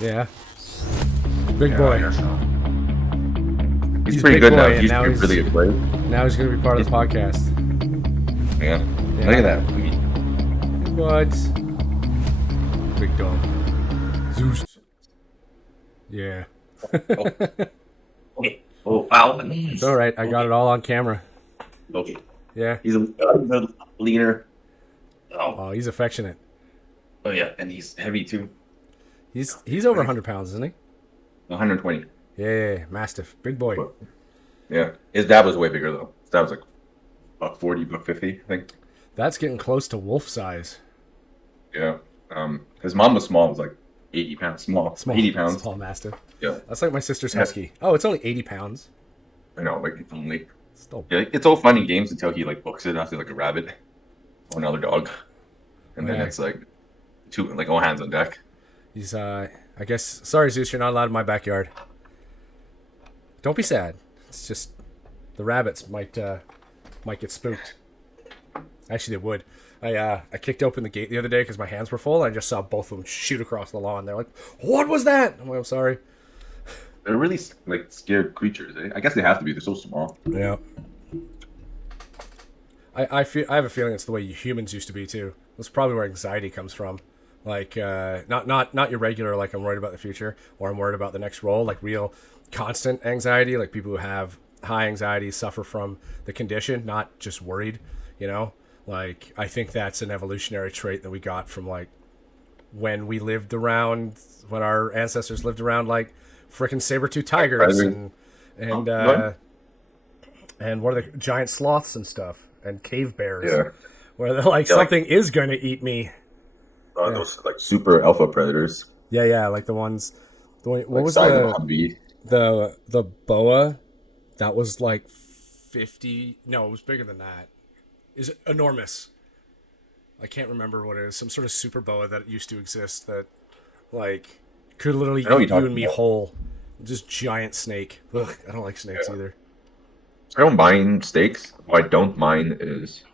Yeah. Big Yeah, I boy. guess so. He's He's pretty big good now. boy, He and used to now be he's really afraid. going to be part of He's, the podcast. yeah. Look Yeah. at that. What? Big dog. Zeus. Yeah. Oh, okay. Oh, wow. It's all right. I got it Okay. all on camera. Okay. Yeah. He's a leaner. Oh, Oh, he's affectionate. oh yeah, and he's heavy too. He's over 100 pounds, isn't he? 120. Yeah. Mastiff. Big boy. But, yeah. His dad was way bigger though. His dad was like buck 40, buck 50, I think. That's getting close to wolf size. Yeah. His mom was small. It was like 80 pounds small. Small. 80 pounds. Small mastiff. Yeah. That's like my sister's Yeah. husky. Oh, it's only 80 pounds. I know. Like it's only. Still. Yeah. It's all fun in games until he like books it after like a rabbit or another dog, and then Yeah. it's like all hands on deck. He's I guess sorry Zeus, you're not allowed in my backyard. Don't be sad. It's just the rabbits might get spooked. Actually, they would. I kicked open the gate the other day because my hands were full. And I just saw both of them shoot across the lawn. They're like, "What was that?" I'm like, "I'm sorry." They're really like scared creatures. Eh? I guess they have to be. They're so small. Yeah. I have a feeling it's the way humans used to be too. That's probably where anxiety comes from. Like not your regular like I'm worried about the future or I'm worried about the next role. Like real constant anxiety. Like people who have high anxiety suffer from the condition, not just worried. You know. Like I think that's an evolutionary trait that we got from like when we lived around when our ancestors lived around like freaking saber-tooth tigers Predators. and Oh, what? and what are the giant sloths and stuff and cave bears Yeah. where they're like Yeah. Like something is going to eat me. Yeah. those like super alpha predators, Yeah, like the ones what like was size of a Humvee. the boa that was like 50, no, it was bigger than that. Is it enormous? I can't remember what it is. Some sort of super boa that used to exist that like could literally I know what eat you're you and talking me about. whole. Just giant snake. Ugh, I don't like snakes Yeah. either. I don't mind steaks. What I don't mind is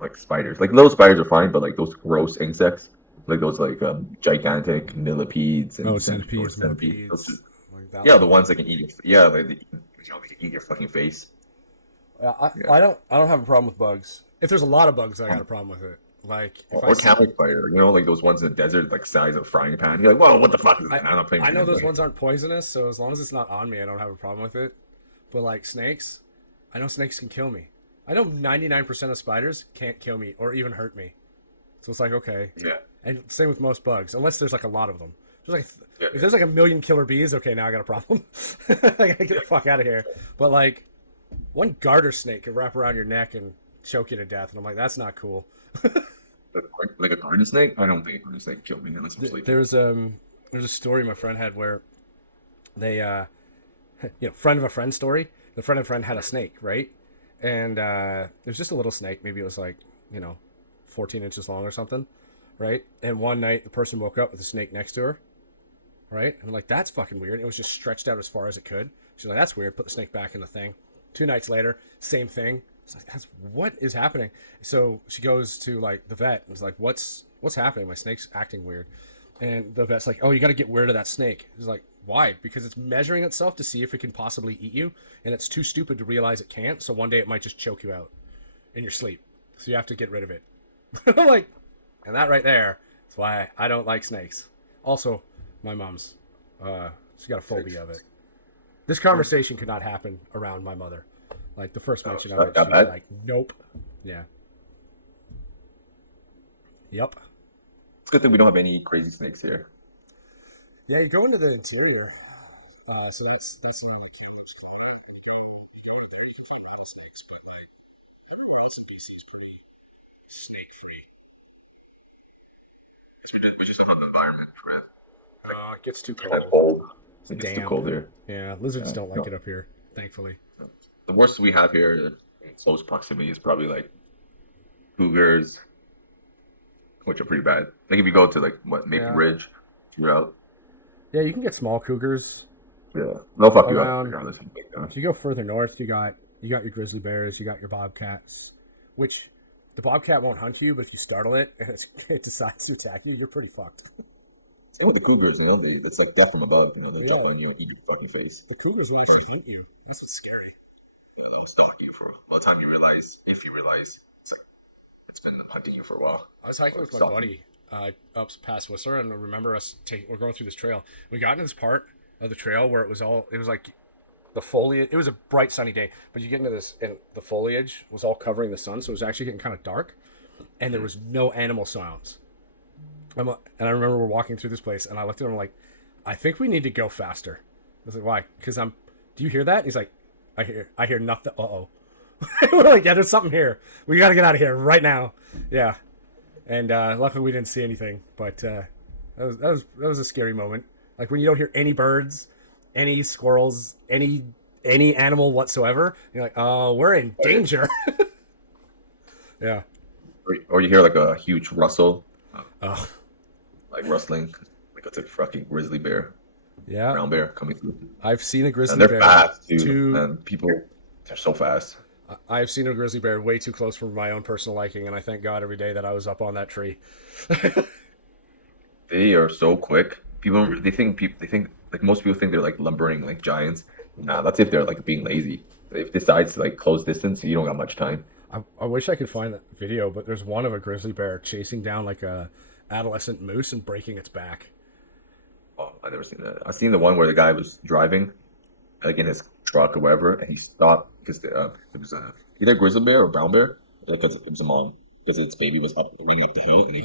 like spiders. Like little spiders are fine, but like those gross insects, like those like gigantic millipedes Oh, and centipedes, centipedes. Those millipedes, like that yeah, the level. ones that can eat your yeah, like they can eat your fucking face. Yeah, Yeah. I don't have a problem with bugs. If there's a lot of bugs, I got a problem with it. Like if I Or see, camel spider, like those ones in the desert, like size of a frying pan. You're like, whoa, what the fuck is that? I'm not playing I with it know those anyway. ones aren't poisonous, so as long as it's not on me, I don't have a problem with it. But like snakes, I know snakes can kill me. I know 99% of spiders can't kill me or even hurt me. So it's like okay, Yeah, and same with most bugs, unless there's like a lot of them. There's like yeah, if there's like a million killer bees, okay, now I got a problem. I gotta get yeah. the fuck out of here. But like one garter snake could wrap around your neck and choke you to death, and I'm like, that's not cool. Like a garden snake? I don't think a garden snake killed me unless I'm sleeping. There's a story my friend had where they friend of a friend story. The friend of a friend had a snake, right? And it was just a little snake. Maybe it was like 14 inches long or something, right? And one night the person woke up with a snake next to her, right? And I'm like, that's fucking weird. It was just stretched out as far as it could. She's like, that's weird. Put the snake back in the thing. 2 nights later, same thing. It's like, that's what is happening. So she goes to like the vet and is like, what's happening? My snake's acting weird. And the vet's like, oh, you got to get rid of that snake. He's like, why? Because it's measuring itself to see if it can possibly eat you, and it's too stupid to realize it can't. So one day it might just choke you out in your sleep. So you have to get rid of it. Like, and that right there is why I don't like snakes. Also, my mom's, she's got a phobia of it. This conversation could not happen around my mother. Like the first Oh, mention it's of not it, that she's bad. like, nope. Yeah. Yep. It's a good thing we don't have any crazy snakes here. Yeah, you go into the interior. So that's another challenge. You go out there, you can find rattlesnakes, but like everywhere else in BC is pretty snake free. We just don't have the environment for it. It gets too It's that cold. cold. It's It gets too damp. cold here. Yeah, lizards Yeah, don't like no. it up here, thankfully. The worst we have here in close proximity is probably like cougars, which are pretty bad. Like if you go to like what Maple Yeah. Ridge, you're out. Yeah, you can get small cougars Yeah, they'll fuck you up around. regardless. Like, If you go further north, you got your grizzly bears, you got your bobcats, which the bobcat won't hunt you, but if you startle it and it decides to attack you, you're pretty fucked. Some of the cougars, it's like death from above. They jump Yeah, on you and eat your fucking face. the cougars will actually hunt you. This is scary. Yeah, they'll stalk you for by the time you realize, if you realize, it's like it's been hunting you for a while. I was hiking Or with my stalking you. buddy up past Whistler, and I remember we're going through this trail. We got into this part of the trail where it was like the foliage. It was a bright sunny day, but you get into this, and the foliage was all covering the sun, so it was actually getting kind of dark, and there was no animal sounds. And I remember we're walking through this place, and I looked at him like, I think we need to go faster. I was like, why? Because I'm. Do you hear that? And he's like, I hear nothing. Uh oh. We're like, yeah, there's something here. We got to get out of here right now. Yeah. And luckily we didn't see anything, but that was a scary moment. Like when you don't hear any birds, any squirrels, any animal whatsoever, you're like, oh, we're in danger. Yeah. Or you hear like a huge rustle, uh, Oh, like rustling, like it's a fucking grizzly bear, yeah. brown bear coming through. I've seen a And grizzly they're bear fast too, too. and people, they're so fast. I've seen a grizzly bear way too close for my own personal liking, and I thank God every day that I was up on that tree. They are so quick. They think like most people think they're like lumbering like giants. Nah, that's if they're like being lazy. If decides to like close distance, you don't got much time. I wish I could find that video, but there's one of a grizzly bear chasing down like a adolescent moose and breaking its back. Oh, I've never seen that. I've seen the one where the guy was driving like in his truck or whatever, and he stopped because it was either a grizzly bear or brown bear. Like it was a mom because its baby was up running up the hill, and they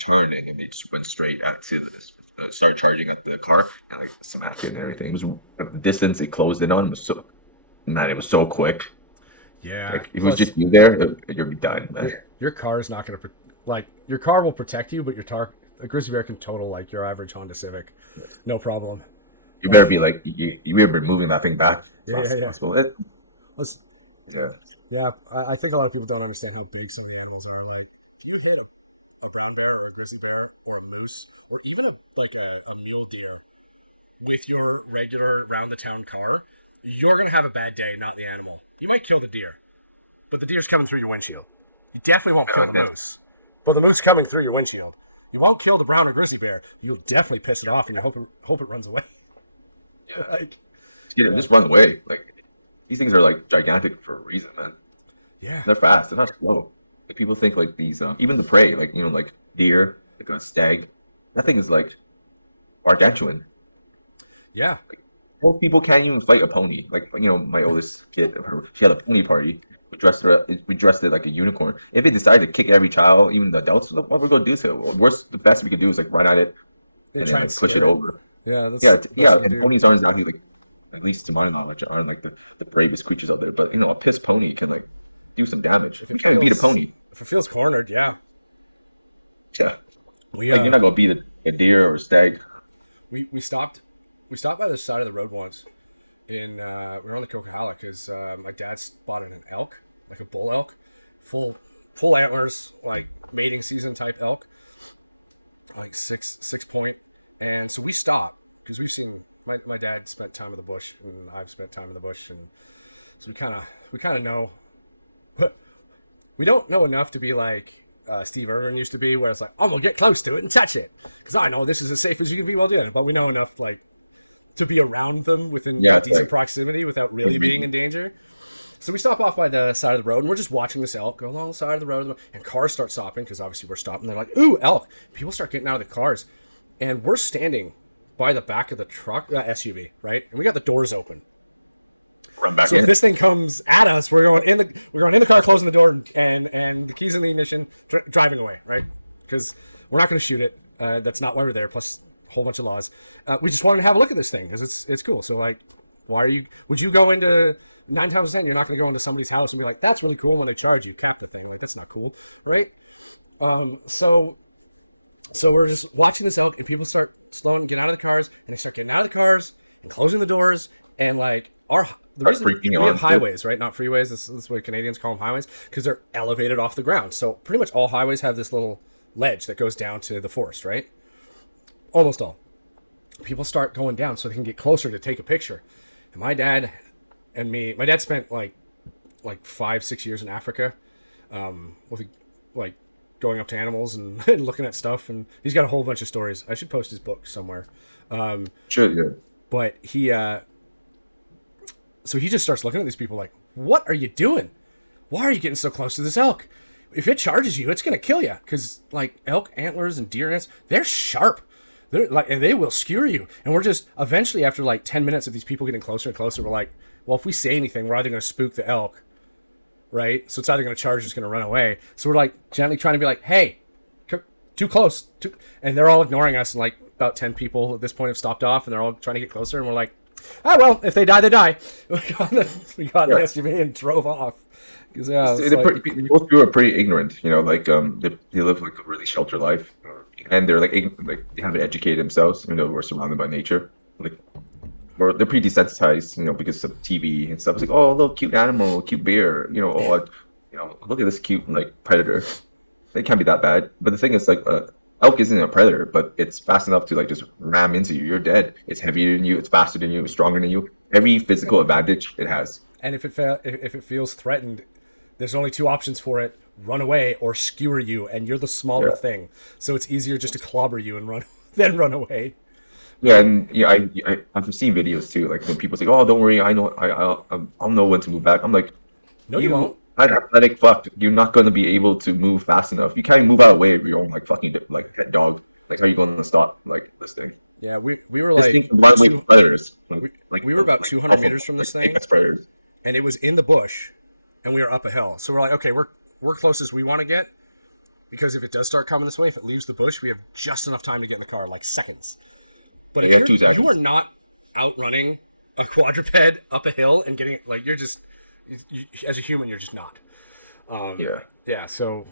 turned and they just went straight at to this. Started charging at the car and like smacked it and everything. It was the distance it closed in on was so man, it was so quick. Yeah. Like if it was Plus, just you there, you're done, man. your car is not going to like your car will protect you, but a grizzly bear can total like your average Honda Civic, no problem. You Like, better be like you better be moving that thing back as yeah, fast yeah, as yeah. possible. Let's, Yeah. yeah, I think a lot of people don't understand how big some of the animals are. Like, if you hit a brown bear or a grizzly bear or a moose or even a mule deer with your regular round the town car, you're gonna have a bad day, not the animal. You might kill the deer, but the deer's coming through your windshield. You definitely won't kill the moose. But the moose coming through your windshield. You won't kill the brown or grizzly bear. You'll definitely piss it off, and you hope it runs away. Yeah. Like, Yeah, yeah, just run away. Like these things are like gigantic for a reason, man. yeah, They're fast. They're not slow. Like people think like these, even the prey, like like deer, like a stag. That thing is like gargantuan. yeah. Most people can't even fight a pony. Like my oldest kid, she had a pony party. We dressed it like a unicorn. If it decided to kick every child, even the adults, look what we're gonna do to it. The best we could do is like run at it They're and then trying to like push it slow it. over. Yeah, Yeah, that's the best yeah. you can And do. ponies aren't exactly like, at least to my knowledge, aren't like the bravest creatures out there. But a piss pony can like do some damage. If you kill a beat a pony, If it feels cornered, yeah. yeah, Yeah. you're not gonna beat a deer or a stag. We stopped. We stopped by the side of the road once, and we wanted to call it because my dad's bought an elk, like a bull elk, full full antlers, like mating season type elk, like six point. And so we stopped because we've seen my dad spent time in the bush, and I've spent time in the bush, and so we kind of know, but we don't know enough to be like Steve Irwin used to be, where it's like, oh, we'll get close to it and touch it, because I know this is as safe as you can be while doing it. But we know enough like to be around them within Yeah, yeah. decent proximity without really being in danger. So we stop off by the side of the road, and we're just watching this elk going on the side of the road, and the cars start stopping, because obviously we're stopping. We're like, ooh, elk. People start getting out of the cars. And we're standing by the back of the truck, SUV, right? We got the doors open. And this thing comes at us. We're going in the car, closing the door, and keys in the ignition, driving away, right? Because we're not going to shoot it. That's not why we're there, plus a whole bunch of laws. We just wanted to have a look at this thing, because it's cool. So, like, would you go into 9 times 10, you're not going to go into somebody's house and be like, that's really cool when they charge you. Cap the thing. Like, that's not cool. Right? So we're just watching this out, and people start slowing, getting out of cars, they start getting out of cars, closing the doors, and like, those are not highways, right? Not freeways, this is what Canadians call highways, because they're elevated off the ground. So pretty much all highways have this little ledge that goes down to the forest, right? Almost all. People start going down so they can get closer to take a picture. My dad spent like 5, 6 years in Africa. Um, like going up to animals and looking at stuff. So he's got a whole bunch of stories. I should post his book somewhere. Sure, yeah. But so he just starts looking at these people like, what are you doing? What are you getting so close to this elk? If it charges you, it's gonna kill you. Because like elk, antlers, and deer, they're sharp. Like they will scare you. And we're just eventually after like 10 minutes of these people getting closer and closer, we're like, well, if we say anything, we're either gonna spook the elk, right? So it's not even gonna charge, it's gonna run away. So we're like trying to be like, hey, too close. And they're all ignoring us, like about 10 people at this point have stopped off and they're all trying to get closer. And we're like, all right, if they die, they die. They drove off. Most people are pretty ignorant, you know, like they live like a really sheltered life, and they're like they haven't educated themselves, you know, or something about nature, like, or they're pretty desensitized, you know, because of TV and stuff. Like, oh, they'll keep animals, they'll keep bear, you know, or look at this cute like predators. It can't be that bad. But the thing is, like, elk isn't a predator, but it's fast enough to like just ram into you. You're dead. It's heavier than you. It's faster than you. It's stronger than you. Every physical advantage it has. And if it feels threatened, there's only two options for it: run away or skewer you, and you're the smaller thing. So it's easier just to clobber you and run away. Yeah, I've seen videos too. Like people say, "Oh, don't worry, I'll know when to move back." I'm like, you know, I think, fuck, you're not going to be able to move fast enough. You can't move out of the way of your own like fucking like that dog. Like, how are you going to stop like this thing? Yeah, we were like predators. We were about 200 meters from this thing, and it was in the bush, and we were up a hill. So we're like, okay, we're close as we want to get, because if it does start coming this way, if it leaves the bush, we have just enough time to get in the car, like seconds. But if you are not outrunning a quadruped up a hill and getting like you, as a human, you're just not. Yeah. So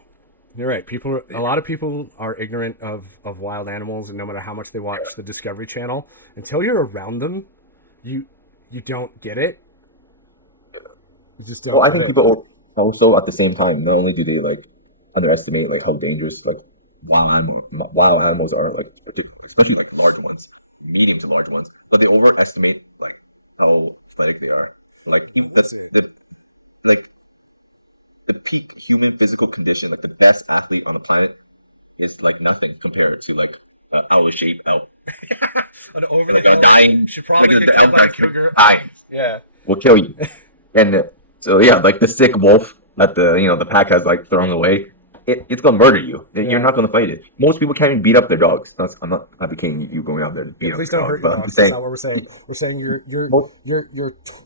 you're right. A lot of people are ignorant of wild animals, and no matter how much they watch the Discovery Channel, until you're around them, you don't get it. You just don't. Well, I think people also at the same time, not only do they like underestimate like how dangerous like wild animals are, like especially like large ones, medium to large ones, but they overestimate like how athletic they are. Like the peak human physical condition, like the best athlete on the planet, is like nothing compared to like an owl-shaped elk. Like a dying, like an elk that's dying. Yeah. Will kill you. And so yeah, like the sick wolf that the pack has like thrown away, it's gonna murder you. You're not gonna fight it. Most people can't even beat up their dogs. I'm not advocating you going out there to beat up please your don't hurt dog, your dogs. That's not what we're saying. We're saying your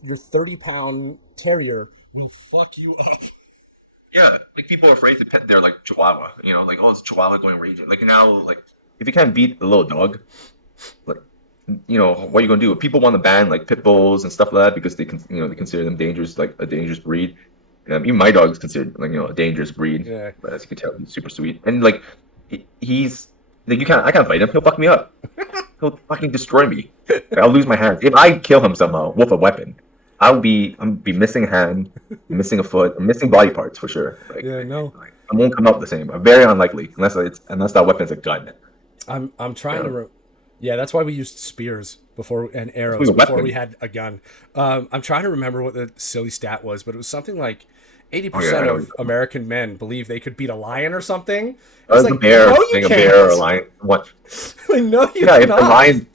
30-pound terrier will fuck you up. Yeah, like people are afraid to pet their like Chihuahua. You know, like, oh, it's Chihuahua going raging. Like now, like if you can't beat a little dog, like what are you gonna do? People want to ban like pit bulls and stuff like that because they consider them dangerous, like a dangerous breed. Even my dog is considered like a dangerous breed. Yeah. But as you can tell, he's super sweet. And like he's like I can't fight him. He'll fuck me up. He'll fucking destroy me. I'll lose my hands if I kill him somehow with a weapon. I'm be missing a hand, missing a foot, missing body parts for sure. Like, yeah, no, I won't come out the same. Very unlikely unless that weapon's a gun. I'm trying to. Yeah, that's why we used spears and arrows before we had a gun. I'm trying to remember what the silly stat was, but it was something like 80% of American men believe they could beat a lion or something. It's like, a bear, a bear or a lion. What? No, you cannot. If the lion.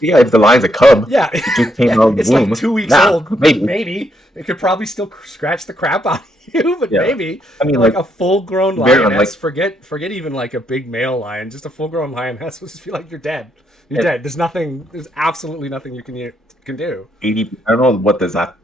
Yeah, if the lion's a cub, yeah, it just came out of the it's womb. like 2 weeks old. Maybe it could probably still scratch the crap out of you, but maybe. I mean, like a full-grown lioness. Forget even like a big male lion. Just a full-grown lioness will just feel like you're dead. You're dead. There's absolutely nothing you can do. 80. I don't know what the exact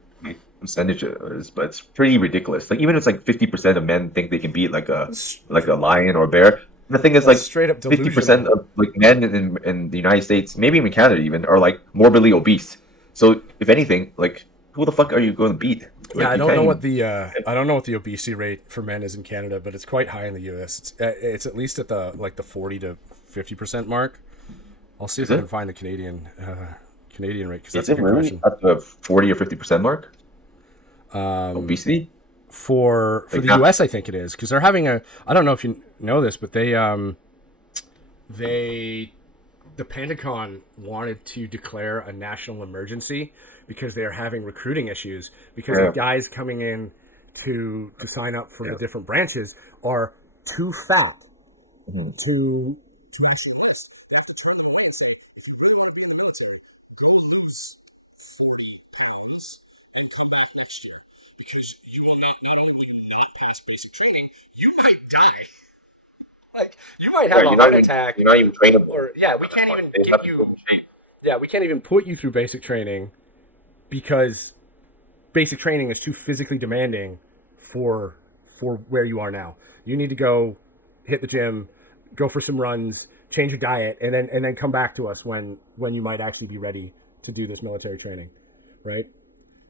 percentage is, but it's pretty ridiculous. Like even if it's like 50% of men think they can beat like a lion or a bear. The thing is, like, straight up 50% of like men in the United States, maybe even Canada, even are like morbidly obese. So, if anything, like, who the fuck are you going to beat? Like, yeah, I don't know what the obesity rate for men is in Canada, but it's quite high in the U.S. It's at least at the 40 to 50% mark. I'll see if I can find the Canadian rate because that's a good question. At the 40 or 50% mark, obesity. For the U.S., I think it is because they're having I don't know if you know this, but the Pentagon wanted to declare a national emergency because they are having recruiting issues because the guys coming in to sign up for the different branches are too fat Mhm. to you might die. Like you might Yeah, have a heart attack, you're not even trainable. or yeah, we can't even They get have to you. put in shape. Yeah, we can't even put you through basic training because basic training is too physically demanding for where you are now. You need to go hit the gym, go for some runs, change your diet, and then come back to us when you might actually be ready to do this military training, right?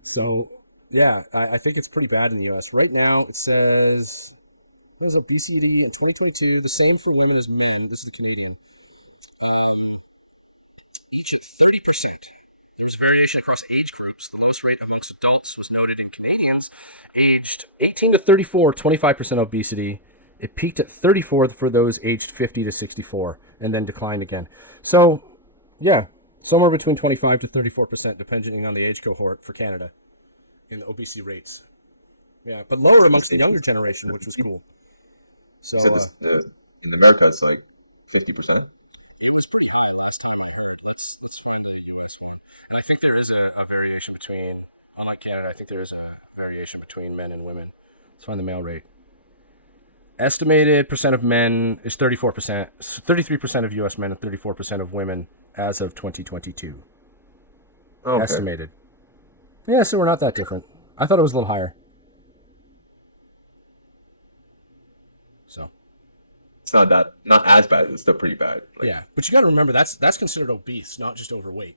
So yeah, I think it's pretty bad in the U.S. right now. It says there's obesity in 2022, the same for women as men. This is the Canadian. Each at 30%. There's variation across age groups. The lowest rate amongst adults was noted in Canadians aged 18 to 34, 25% obesity. It peaked at 34 for those aged 50 to 64 and then declined again. So, yeah, somewhere between 25 to 34%, depending on the age cohort for Canada in the obesity rates. Yeah, but lower amongst the younger generation, which was cool. So, You said this, in America it's like 50%. it's pretty high last time I heard. That's really nice one. And I think there is a variation between, unlike Canada, I think there is a variation between men and women. Let's find the male rate. Estimated percent of men is 34%, 33% of U.S. men and 34% of women as of 2022. Okay. Estimated. Yeah, so we're not that different. I thought it was a little higher. So. It's not as bad. It's still pretty bad. Like, Yeah, but you got to remember that's considered obese, not just overweight.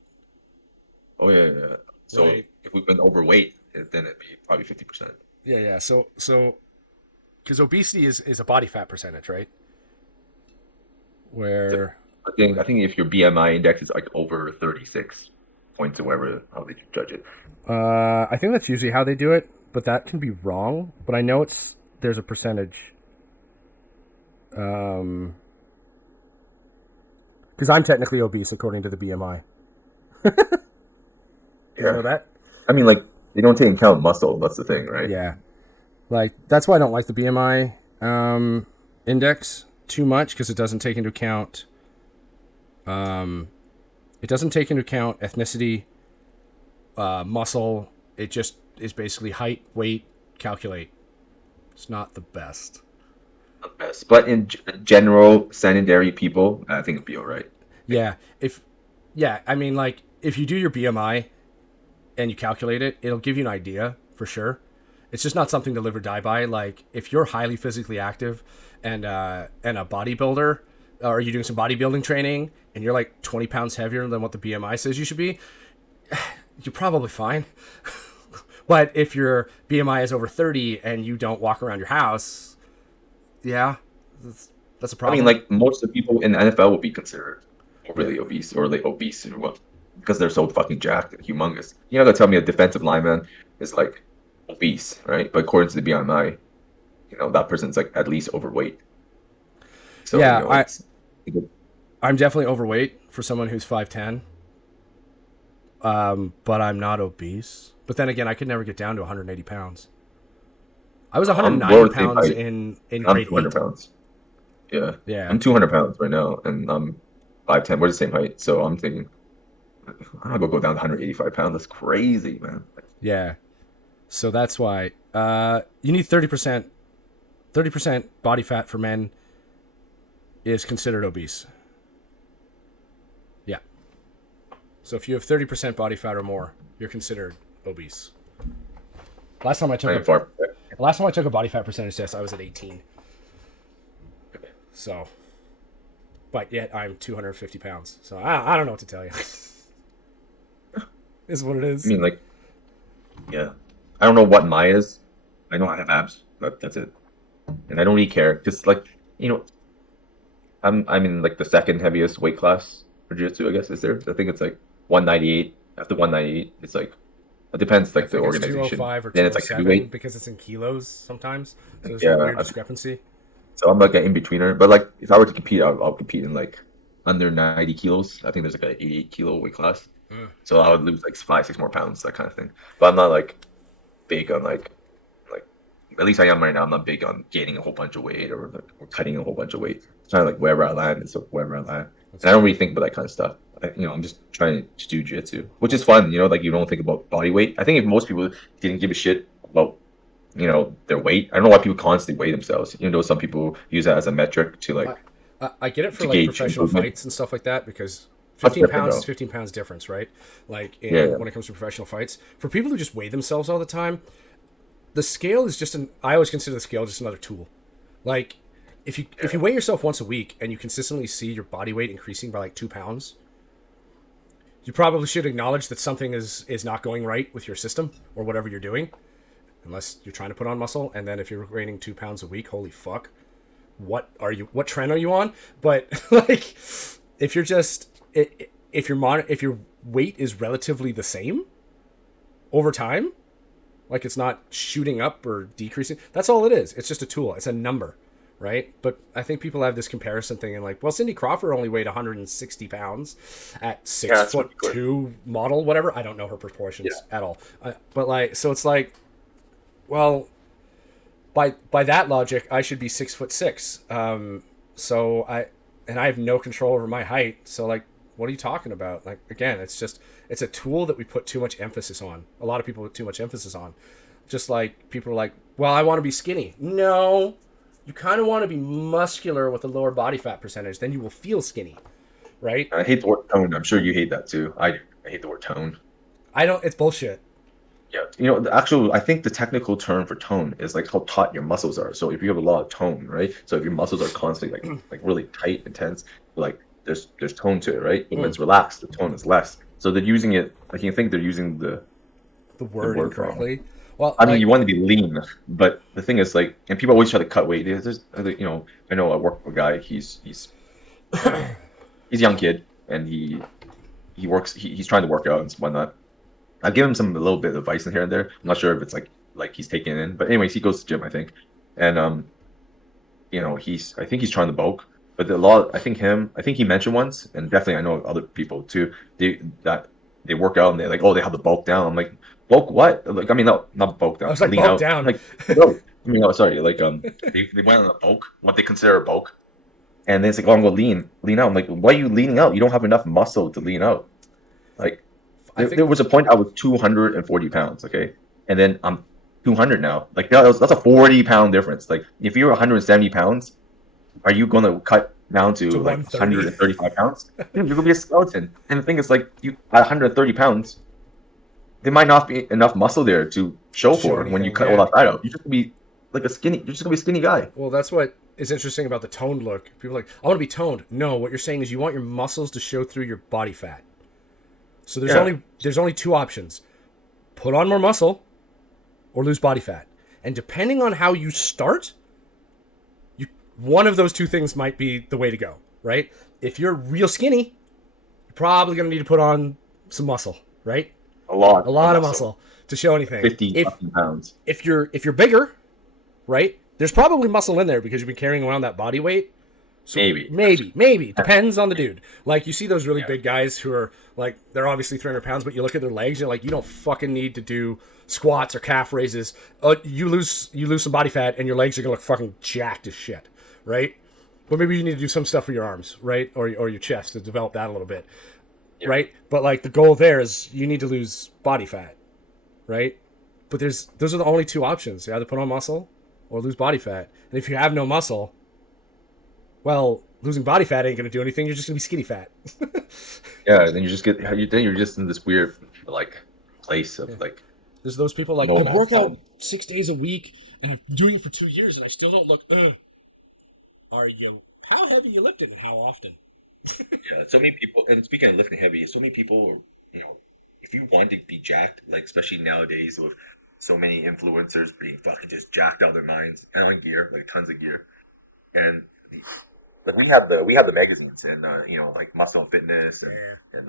oh yeah, yeah. So Right. if we've been overweight, then it'd be probably 50%. Yeah. So because obesity is a body fat percentage, right? So Where I think if your BMI index is like over 36 points or whatever, how they judge it. I think that's usually how they do it, but that can be wrong. But I know there's a percentage. Because I'm technically obese according to the BMI. Did you know Yeah. that? I mean, like they don't take into account muscle. That's the thing, right? Yeah. Like that's why I don't like the BMI index too much because it doesn't take into account. It doesn't take into account ethnicity, muscle. It just is basically height, weight, calculate. It's not the best. Not the best. But in general, sedentary people, I think it'd be all right. Yeah. I mean, like if you do your BMI and you calculate it, it'll give you an idea for sure. It's just not something to live or die by. Like if you're highly physically active and a bodybuilder, or you're doing some bodybuilding training and you're like 20 pounds heavier than what the BMI says you should be, you're probably fine. But if your BMI is over 30 and you don't walk around your house, yeah, that's a I mean, problem. like most of the people in the NFL would be considered Yeah. overly obese or like obese or what because they're so fucking jacked and humongous. You're not gonna tell me a defensive lineman is like obese, right? But according to the BMI, that person's like at least overweight. So, Yeah, it's I'm definitely overweight for someone who's 5'10", but I'm not obese. But then again, I could never get down to 180 pounds. I was we're 190 the same pounds height. in I'm grade 200 8. pounds. Yeah, Yeah, I'm 200 pounds right now, and I'm 5'10". We're the same height, so I'm thinking I'm gonna go down to 185 pounds. That's crazy, man. yeah. So that's why you need 30% body fat for men is considered obese. Yeah. So if you have 30% body fat or more, you're considered obese. Last time I I took am far. a body fat percentage test, I was at 18. So, but yet I'm 250 pounds. So I don't know what to tell you. Is what it I is. mean, like, yeah, I don't know what my is. I know I have abs, but that's it. And I don't really care because, like, you know, I'm in like the second heaviest weight class for jiu-jitsu, I guess. Is there? I think it's like 198. After 198, it's like it depends I like the think it's organization. 205 or Then it's like 207 heavyweight. because it's in kilos sometimes. So there's that Yeah, weird discrepancy. so I'm like an in-betweener. But like if I were to compete, I'll compete in like under 90 kilos. I think there's like an 88 kilo weight class. Mm. So I would lose like 5, 6 more pounds, that kind of thing. But I'm not like big on like at least I am right now. I'm not big on gaining a whole bunch of weight or cutting a whole bunch of weight. trying to like wherever I land is wherever I land. That's And I don't good. really think about that kind of stuff. I'm just trying to do jiu-jitsu, which is fun. Like you don't think about body weight. I think if most people didn't give a shit about their weight, I don't know why people constantly weigh themselves. Even though some people use that as a metric to I, like I get it for to like gauge professional improvement. fights and stuff like that because That's 15 different pounds is though. 15 pounds difference, right? Like Yeah, in yeah. when it comes to professional fights, for people who just weigh themselves all the time, the scale is just an. I always consider the scale just another tool. Like if you weigh yourself once a week and you consistently see your body weight increasing by like 2 pounds, you probably should acknowledge that something is not going right with your system or whatever you're doing, unless you're trying to put on muscle. And then if you're gaining 2 pounds a week, holy fuck, what trend are you on? But like if you're just if your weight is relatively the same over time, like it's not shooting up or decreasing, that's all it is. It's just a tool, it's a number, right? But I think people have this comparison thing and like, well, Cindy Crawford only weighed 160 pounds at Yeah, six that's foot pretty good. two model, whatever. I don't know her Yeah. proportions at all, but like, so it's like, well, by that logic, I should be 6'6". So I have no control over my height. So like, what are you talking about? Like again, it's a tool that we put too much emphasis on. A lot of people put too much emphasis on. Just like people are like, well, I want to be skinny. No, you kind of want to be muscular with a lower body fat percentage. Then you will feel skinny, right? I hate the word tone. I'm sure you hate that too. I do. I hate the word tone. I don't. It's bullshit. Yeah, I think the technical term for tone is like how taut your muscles are. So if you have a lot of tone, right? So if your muscles are constantly like really tight and tense, like there's tone to it, right? But when Mm, it's relaxed, the tone is less. So they're using it like you think they're using the the word word wrong. incorrectly. Well, I mean, like, you want to be lean, but the thing is like, and people always try to cut weight. I know I work with a guy. Um, he's a young kid, and he works. He's trying to work out and whatnot. I've given him some a little bit of advice in here and there. I'm not sure if it's like he's taking it in, but anyways, he goes to gym, I think, and he's I think he's trying to bulk, but I think he mentioned once, and definitely I know other people too. They work out and they're like, oh, they have the bulk down. I'm like, bulk what? Like, I mean, no, not bulk I down, was like, lean bulk out. down. Like, no, I mean, no, sorry, like they went on a bulk, what they consider a bulk, and then it's like, oh, I'm gonna lean out. I'm like, why are you leaning out? You don't have enough muscle to lean out. Like I there think was a point I was 240 pounds, okay, and then I'm 200 now. Like that's a 40-pound difference. Like if you're 170 pounds, are you going to cut down to to like 130. 135 pounds? Dude, you're gonna be a skeleton. And the thing is, like you at 130 pounds, there might not be enough muscle there to show To show for when you anything, cut all yeah. that fat out. You're just gonna be like a skinny. You're just gonna be a skinny guy. Well, that's what is interesting about the toned look. People are like, I want to be toned. No, what you're saying is you want your muscles to show through your body fat. So Yeah, there's only two options: put on more muscle or lose body fat. And depending on how you start, you one of those two things might be the way to go, right? If you're real skinny, you're probably going to need to put on some muscle, right? a lot A of lot of muscle. muscle to show anything. 50 If fucking pounds. if you're bigger, right? There's probably muscle in there because you've been carrying around that body weight. So Maybe. maybe depends on the dude. Like you see those really Yeah. big guys who are like they're obviously 300 pounds, but you look at their legs, you're like you don't fucking need to do squats or calf raises. You lose some body fat, and your legs are gonna look fucking jacked as shit, right? But maybe you need to do some stuff for your arms, right, or your chest to develop that a little bit, Yeah. right? But like the goal there is you need to lose body fat, right? But those are the only two options. You either put on muscle or lose body fat. And if you have no muscle, well, losing body fat ain't gonna do anything. You're just gonna be skinny fat. Yeah, and then you just get then you're just in this weird like place Yeah. of like There's those people like no I man's work out land. 6 days a week and I'm doing it for 2 years and I still don't look. Are you? How heavy you lifting? And how often? Yeah, so many people, and speaking of lifting heavy, so many people, if you want to be jacked, like especially nowadays with so many influencers being fucking just jacked out of their minds and on gear, like tons of gear, and like we have the magazines and like Muscle and Fitness and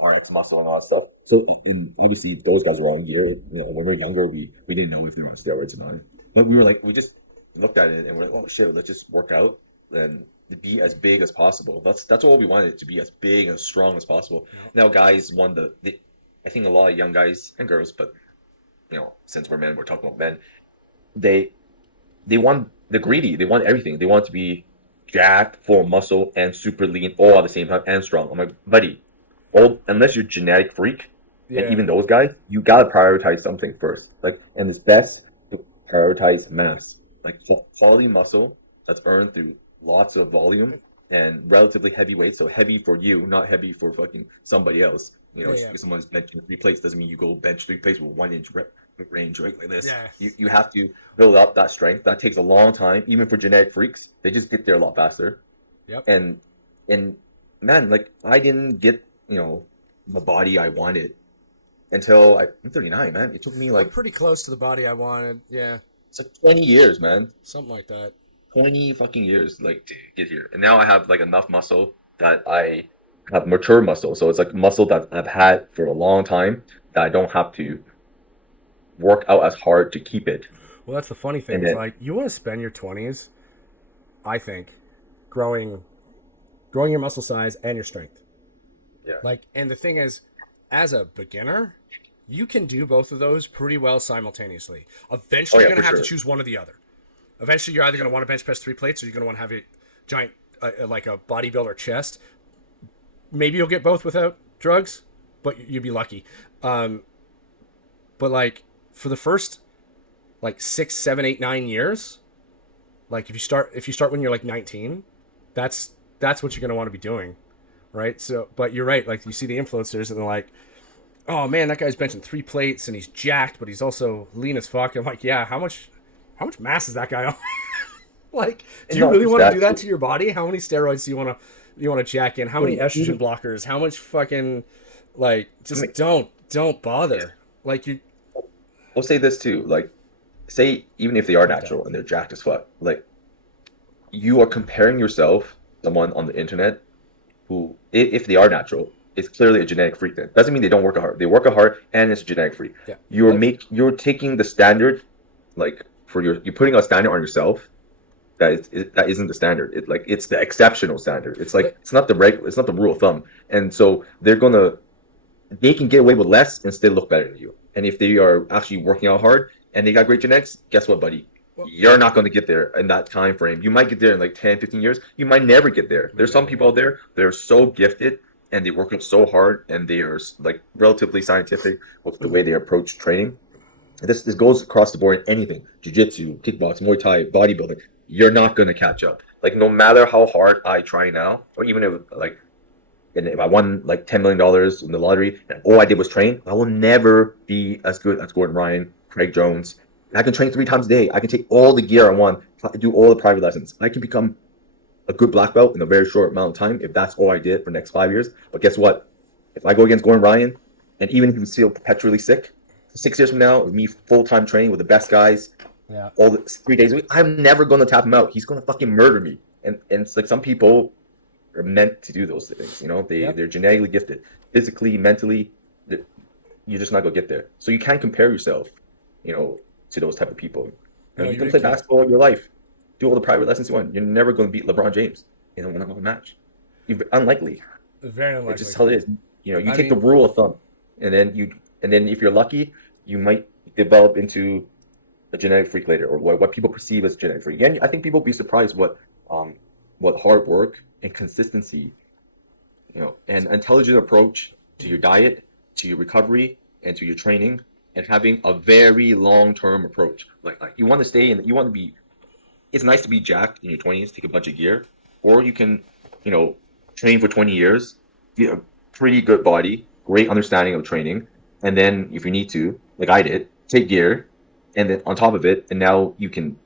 Onyx Muscle and all that stuff. So and obviously those guys were on gear. When we were younger, we didn't know if they were on steroids or not, but we just looked at it and we're like, oh shit, let's just work out and be as big as possible. That's all we wanted, to be as big and as strong as possible. Yeah. Now, guys want I think a lot of young guys and girls, but since we're men, we're talking about men. They want, they're greedy. They want everything. They want to be. jacked, full of muscle, and super lean all at the same time and strong. I'm like, buddy, unless you're genetic freak, and Yeah. even those guys, you gotta prioritize something first. Like, and it's best to prioritize mass, like quality muscle that's earned through lots of volume and relatively heavy weight. So heavy for you, not heavy for fucking somebody else. You know, Yeah. just Yeah. because someone's benching 3 plates doesn't mean you go bench 3 plates with 1 inch range, right? Like this. Yeah. You have to build up that strength. That takes a long time, even for genetic freaks. They just get there a lot faster. Yep. And and man, like I didn't get, the body I wanted until I'm 39, man. It took me I'm like pretty close to the body I wanted. Yeah. it's like 20 years, man. Something like that. 20 fucking years like to get here. And now I have like enough muscle that I have mature muscle. So it's like muscle that I've had for a long time that I don't have to work out as hard to keep it. Well, that's the funny thing And is then like you want to spend your 20s, I think, growing your muscle size and your strength. yeah. Like, and the thing is, as a beginner, you can do both of those pretty well simultaneously. Eventually, Oh you're yeah, going for to have sure. to choose one or the other. Eventually, you're either going to want to bench press 3 plates or you're going to want to have a giant, like a bodybuilder chest. Maybe you'll get both without drugs, but you'd be lucky. But like for the first like 6, 7, 8, 9 years, like if you start when you're like 19, that's what you're going to want to be doing, right? So, but you're right. Like you see the influencers and they're like, oh man, that guy's benching 3 plates and he's jacked, but he's also lean as fuck. I'm like, yeah, how much mass is that guy on? Like, do And you not really just want to that, do that to your body? How many steroids do you want to jack in? How many estrogen even blockers? How much fucking like I just mean, don't bother. Like you we'll say this too. Like, say even if they are I'm done. natural and they're jacked as fuck, like you are comparing yourself to someone on the internet who, if they are natural, is clearly a genetic freak. Then doesn't mean they don't work hard. They work hard, and it's a genetic freak. Yeah. You're taking the standard, like you're putting a standard on yourself that isn't the standard. It's the exceptional standard. It's like But it's not the rule of thumb. And so they can get away with less and still look better than you. And if they are actually working out hard and they got great genetics, guess what, buddy? well, You're not going to get there in that time frame. You might get there in like 10, 15 years. You might never get there. There's some people out there that are so gifted and they work out so hard and they are like relatively scientific with the way they approach training. This goes across the board in anything. Jiu-Jitsu, kickboxing, Muay Thai, bodybuilding. You're not going to catch up. Like no matter how hard I try now, or even if I won like $10 million in the lottery and all I did was train, I will never be as good as Gordon Ryan, Craig Jones. I can train 3 times a day. I can take all the gear I want, do all the private lessons. I can become a good black belt in a very short amount of time if that's all I did for the next 5 years. But guess what? If I go against Gordon Ryan, and even if he's still perpetually sick, 6 years from now, with me full-time training with the best guys, yeah. all the 3 days a week, I'm never going to tap him out. He's going to fucking murder me. And it's like some people are meant to do those things. Yep. They're genetically gifted, physically, mentally. You're just not gonna get there. So you can't compare yourself, to those type of people. No, You you can really play can't. basketball in your life, do all the private lessons you want. You're never gonna beat LeBron James in a one-on-one match. Unlikely. Very It's unlikely. just how it is. You I take the mean, rule of thumb, and then if you're lucky, you might develop into a genetic freak later, or what people perceive as genetic freak. And I think people be surprised what hard work and consistency, and intelligent approach to your diet, to your recovery, and to your training, and having a very long-term approach. Like you want to stay in, you want to be. It's nice to be jacked in your 20s, take a bunch of gear, or you can, you know, train for 20 years, get a pretty good body, great understanding of training, and then if you need to, like I did, take gear, and then on top of it, and now you can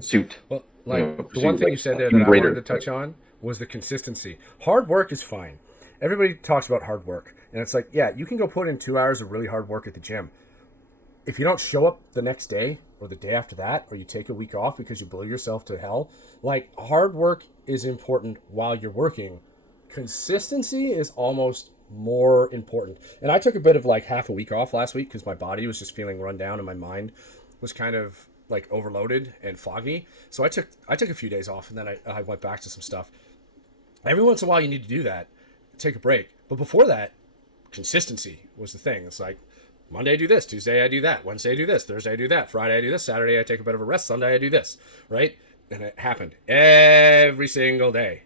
suit, well, like the one pursue thing you like said there that even I wanted to greater. Like, touch on was the consistency. Hard work is fine. Everybody talks about hard work, and it's like, yeah, you can go put in 2 hours of really hard work at the gym. If you don't show up the next day or the day after that, or you take a week off because you blow yourself to hell, like hard work is important while you're working. Consistency is almost more important. And I took a bit of like half a week off last week because my body was just feeling run down and my mind was kind of like overloaded and foggy. So I took a few days off and then I went back to some stuff. Every once in a while you need to do that, take a break. But before that, consistency was the thing. It's like Monday I do this, Tuesday I do that, Wednesday I do this, Thursday I do that, Friday I do this, Saturday I take a bit of a rest, Sunday I do this, right? And it happened every single day.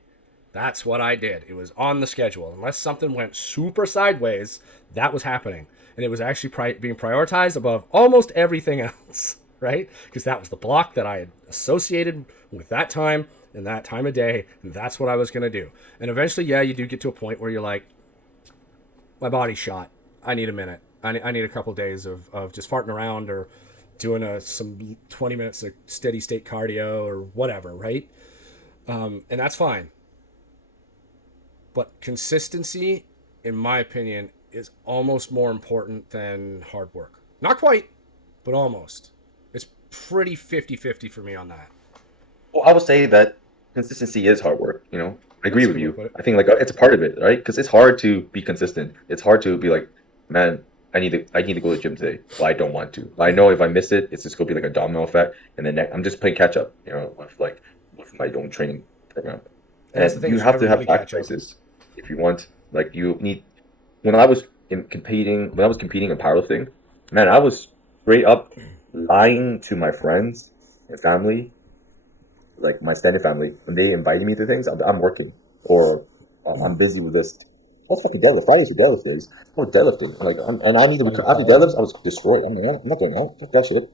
That's what I did. It was on the schedule. Unless something went super sideways, that was happening. And it was actually being prioritized above almost everything else, right? Because that was the block that I had associated with that time and that time of day. And that's what I was going to do. And eventually, yeah, you do get to a point where you're like, my body's shot. I need a minute. I need a couple days of just farting around or doing some 20 minutes of steady state cardio or whatever, right? And that's fine. But consistency, in my opinion, is almost more important than hard work. Not quite, but almost. It's pretty 50-50 for me on that. Well, I would say that consistency is hard work. I agree That's a with good way to you. put it. I think like it's a part of it, right? Because it's hard to be consistent. It's hard to be like, man, I need to go to the gym today, but I don't want to. But I know if I miss it, it's just gonna be like a domino effect, and then I'm just playing catch up, with my own training program. And that's the And thing you is you have never to have really catch up. sacrifices if you want. Like you need. When I was competing in powerlifting, man, I was straight up lying to my friends and family, like my extended family, when they invited me to things. I'm working or I'm busy with this. I fucking deadlift. I used to deadlift, ladies. Or deadlifting. And I need to after deadlifts, I was destroyed. I'm not doing that. Fuck that shit.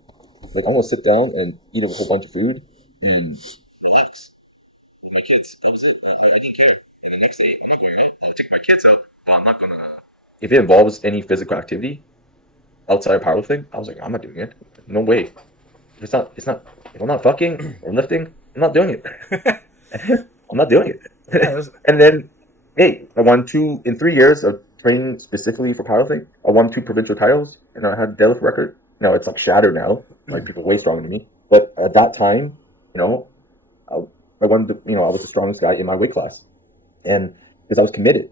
Like I'm gonna sit down and eat a whole bunch of food and relax. My kids, that was it. I didn't care. And the next day, I'm like, all right, I'll take my kids out, but I'm not gonna. If it involves any physical activity outside of powerlifting, I was like, I'm not doing it. No way. It's not. If I'm not fucking or lifting, I'm not doing it. I'm not doing it. Yeah, that's, And then, hey, I won in 3 years of training specifically for powerlifting. I won 2 provincial titles, and I had a deadlift record. Now it's like shattered now. Like people way stronger than me. But at that time, you know, I, I won. I was the strongest guy in my weight class, and because I was committed.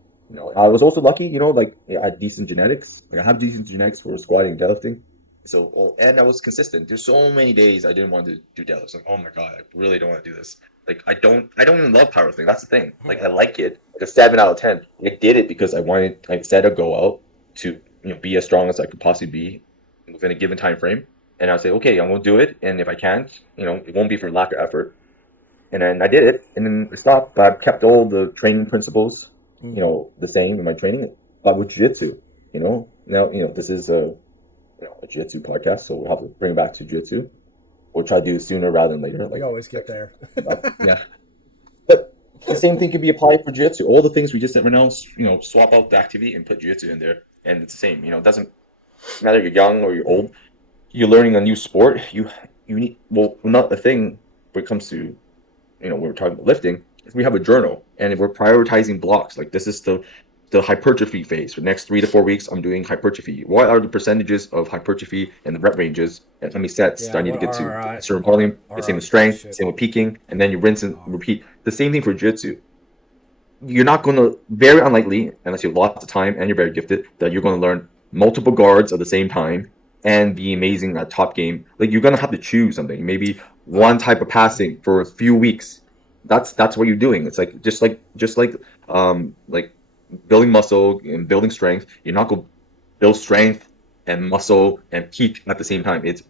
I was also lucky. Like I had decent genetics. Like I have decent genetics for squatting and deadlifting. So, and I was consistent. There's so many days I didn't want to do deadlifts. Like, oh my god, I really don't want to do this. Like, I don't even love powerlifting. That's the thing. Like, I like it. Like a 7 out of 10. I did it because I set a goal out to be as strong as I could possibly be within a given time frame. And I say, okay, I'm gonna do it. And if I can't, it won't be for lack of effort. And then I did it, and then I stopped. But I've kept all the training principles, the same in my training. But with jiu-jitsu, now this is a jiu-jitsu podcast, so we'll have to bring it back to jiu-jitsu. We'll try to do it sooner rather than later. we always get there. Yeah. But the same thing can be applied for jiu-jitsu. All the things we just said right now, swap out the activity and put jiu-jitsu in there, and it's the same. It doesn't matter you're young or you're old. You're learning a new sport. You need not the thing when it comes to when we're talking about lifting. We have a journal, and we're prioritizing blocks. Like this is the hypertrophy phase. For the next 3 to 4 weeks, I'm doing hypertrophy. What are the percentages of hypertrophy and the rep ranges and how many sets do I need to get to? Certain volume, the same with strength, same with peaking, and then you rinse and repeat. The same thing for jiu-jitsu. You're not going to, very unlikely, unless you have lots of time and you're very gifted, that you're going to learn multiple guards at the same time and be amazing at top game. Like you're going to have to choose something. Maybe one type of passing for a few weeks. That's what you're doing. It's like just like building muscle and building strength. You're not going to build strength and muscle and peak at the same time. It's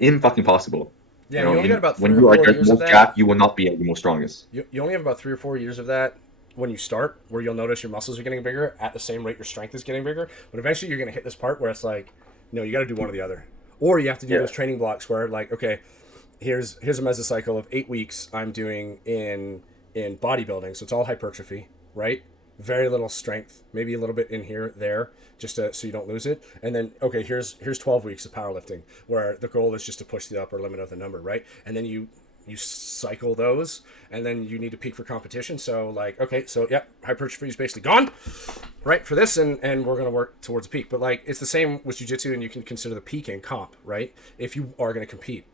fucking possible. Yeah, you only got about 3 when or you are 4 your years of most that. jacked, you will not be at your most strongest. You only have about 3 or 4 years of that when you start, where you'll notice your muscles are getting bigger at the same rate your strength is getting bigger. But eventually, you're going to hit this part where it's like, no, you got to do one or the other, or you have to do those training blocks where, like, okay, here's a mesocycle of 8 weeks I'm doing in bodybuilding, so it's all hypertrophy, right? Very little strength, maybe a little bit in here, there, just so you don't lose it. And then, okay, here's 12 weeks of powerlifting, where the goal is just to push the upper limit of the number, right? And then you cycle those, and then you need to peak for competition. So, like, okay, so, yep, hypertrophy is basically gone, right, for this, and we're going to work towards a peak. But, like, it's the same with jiu-jitsu, and you can consider the peak in comp, right, if you are going to compete.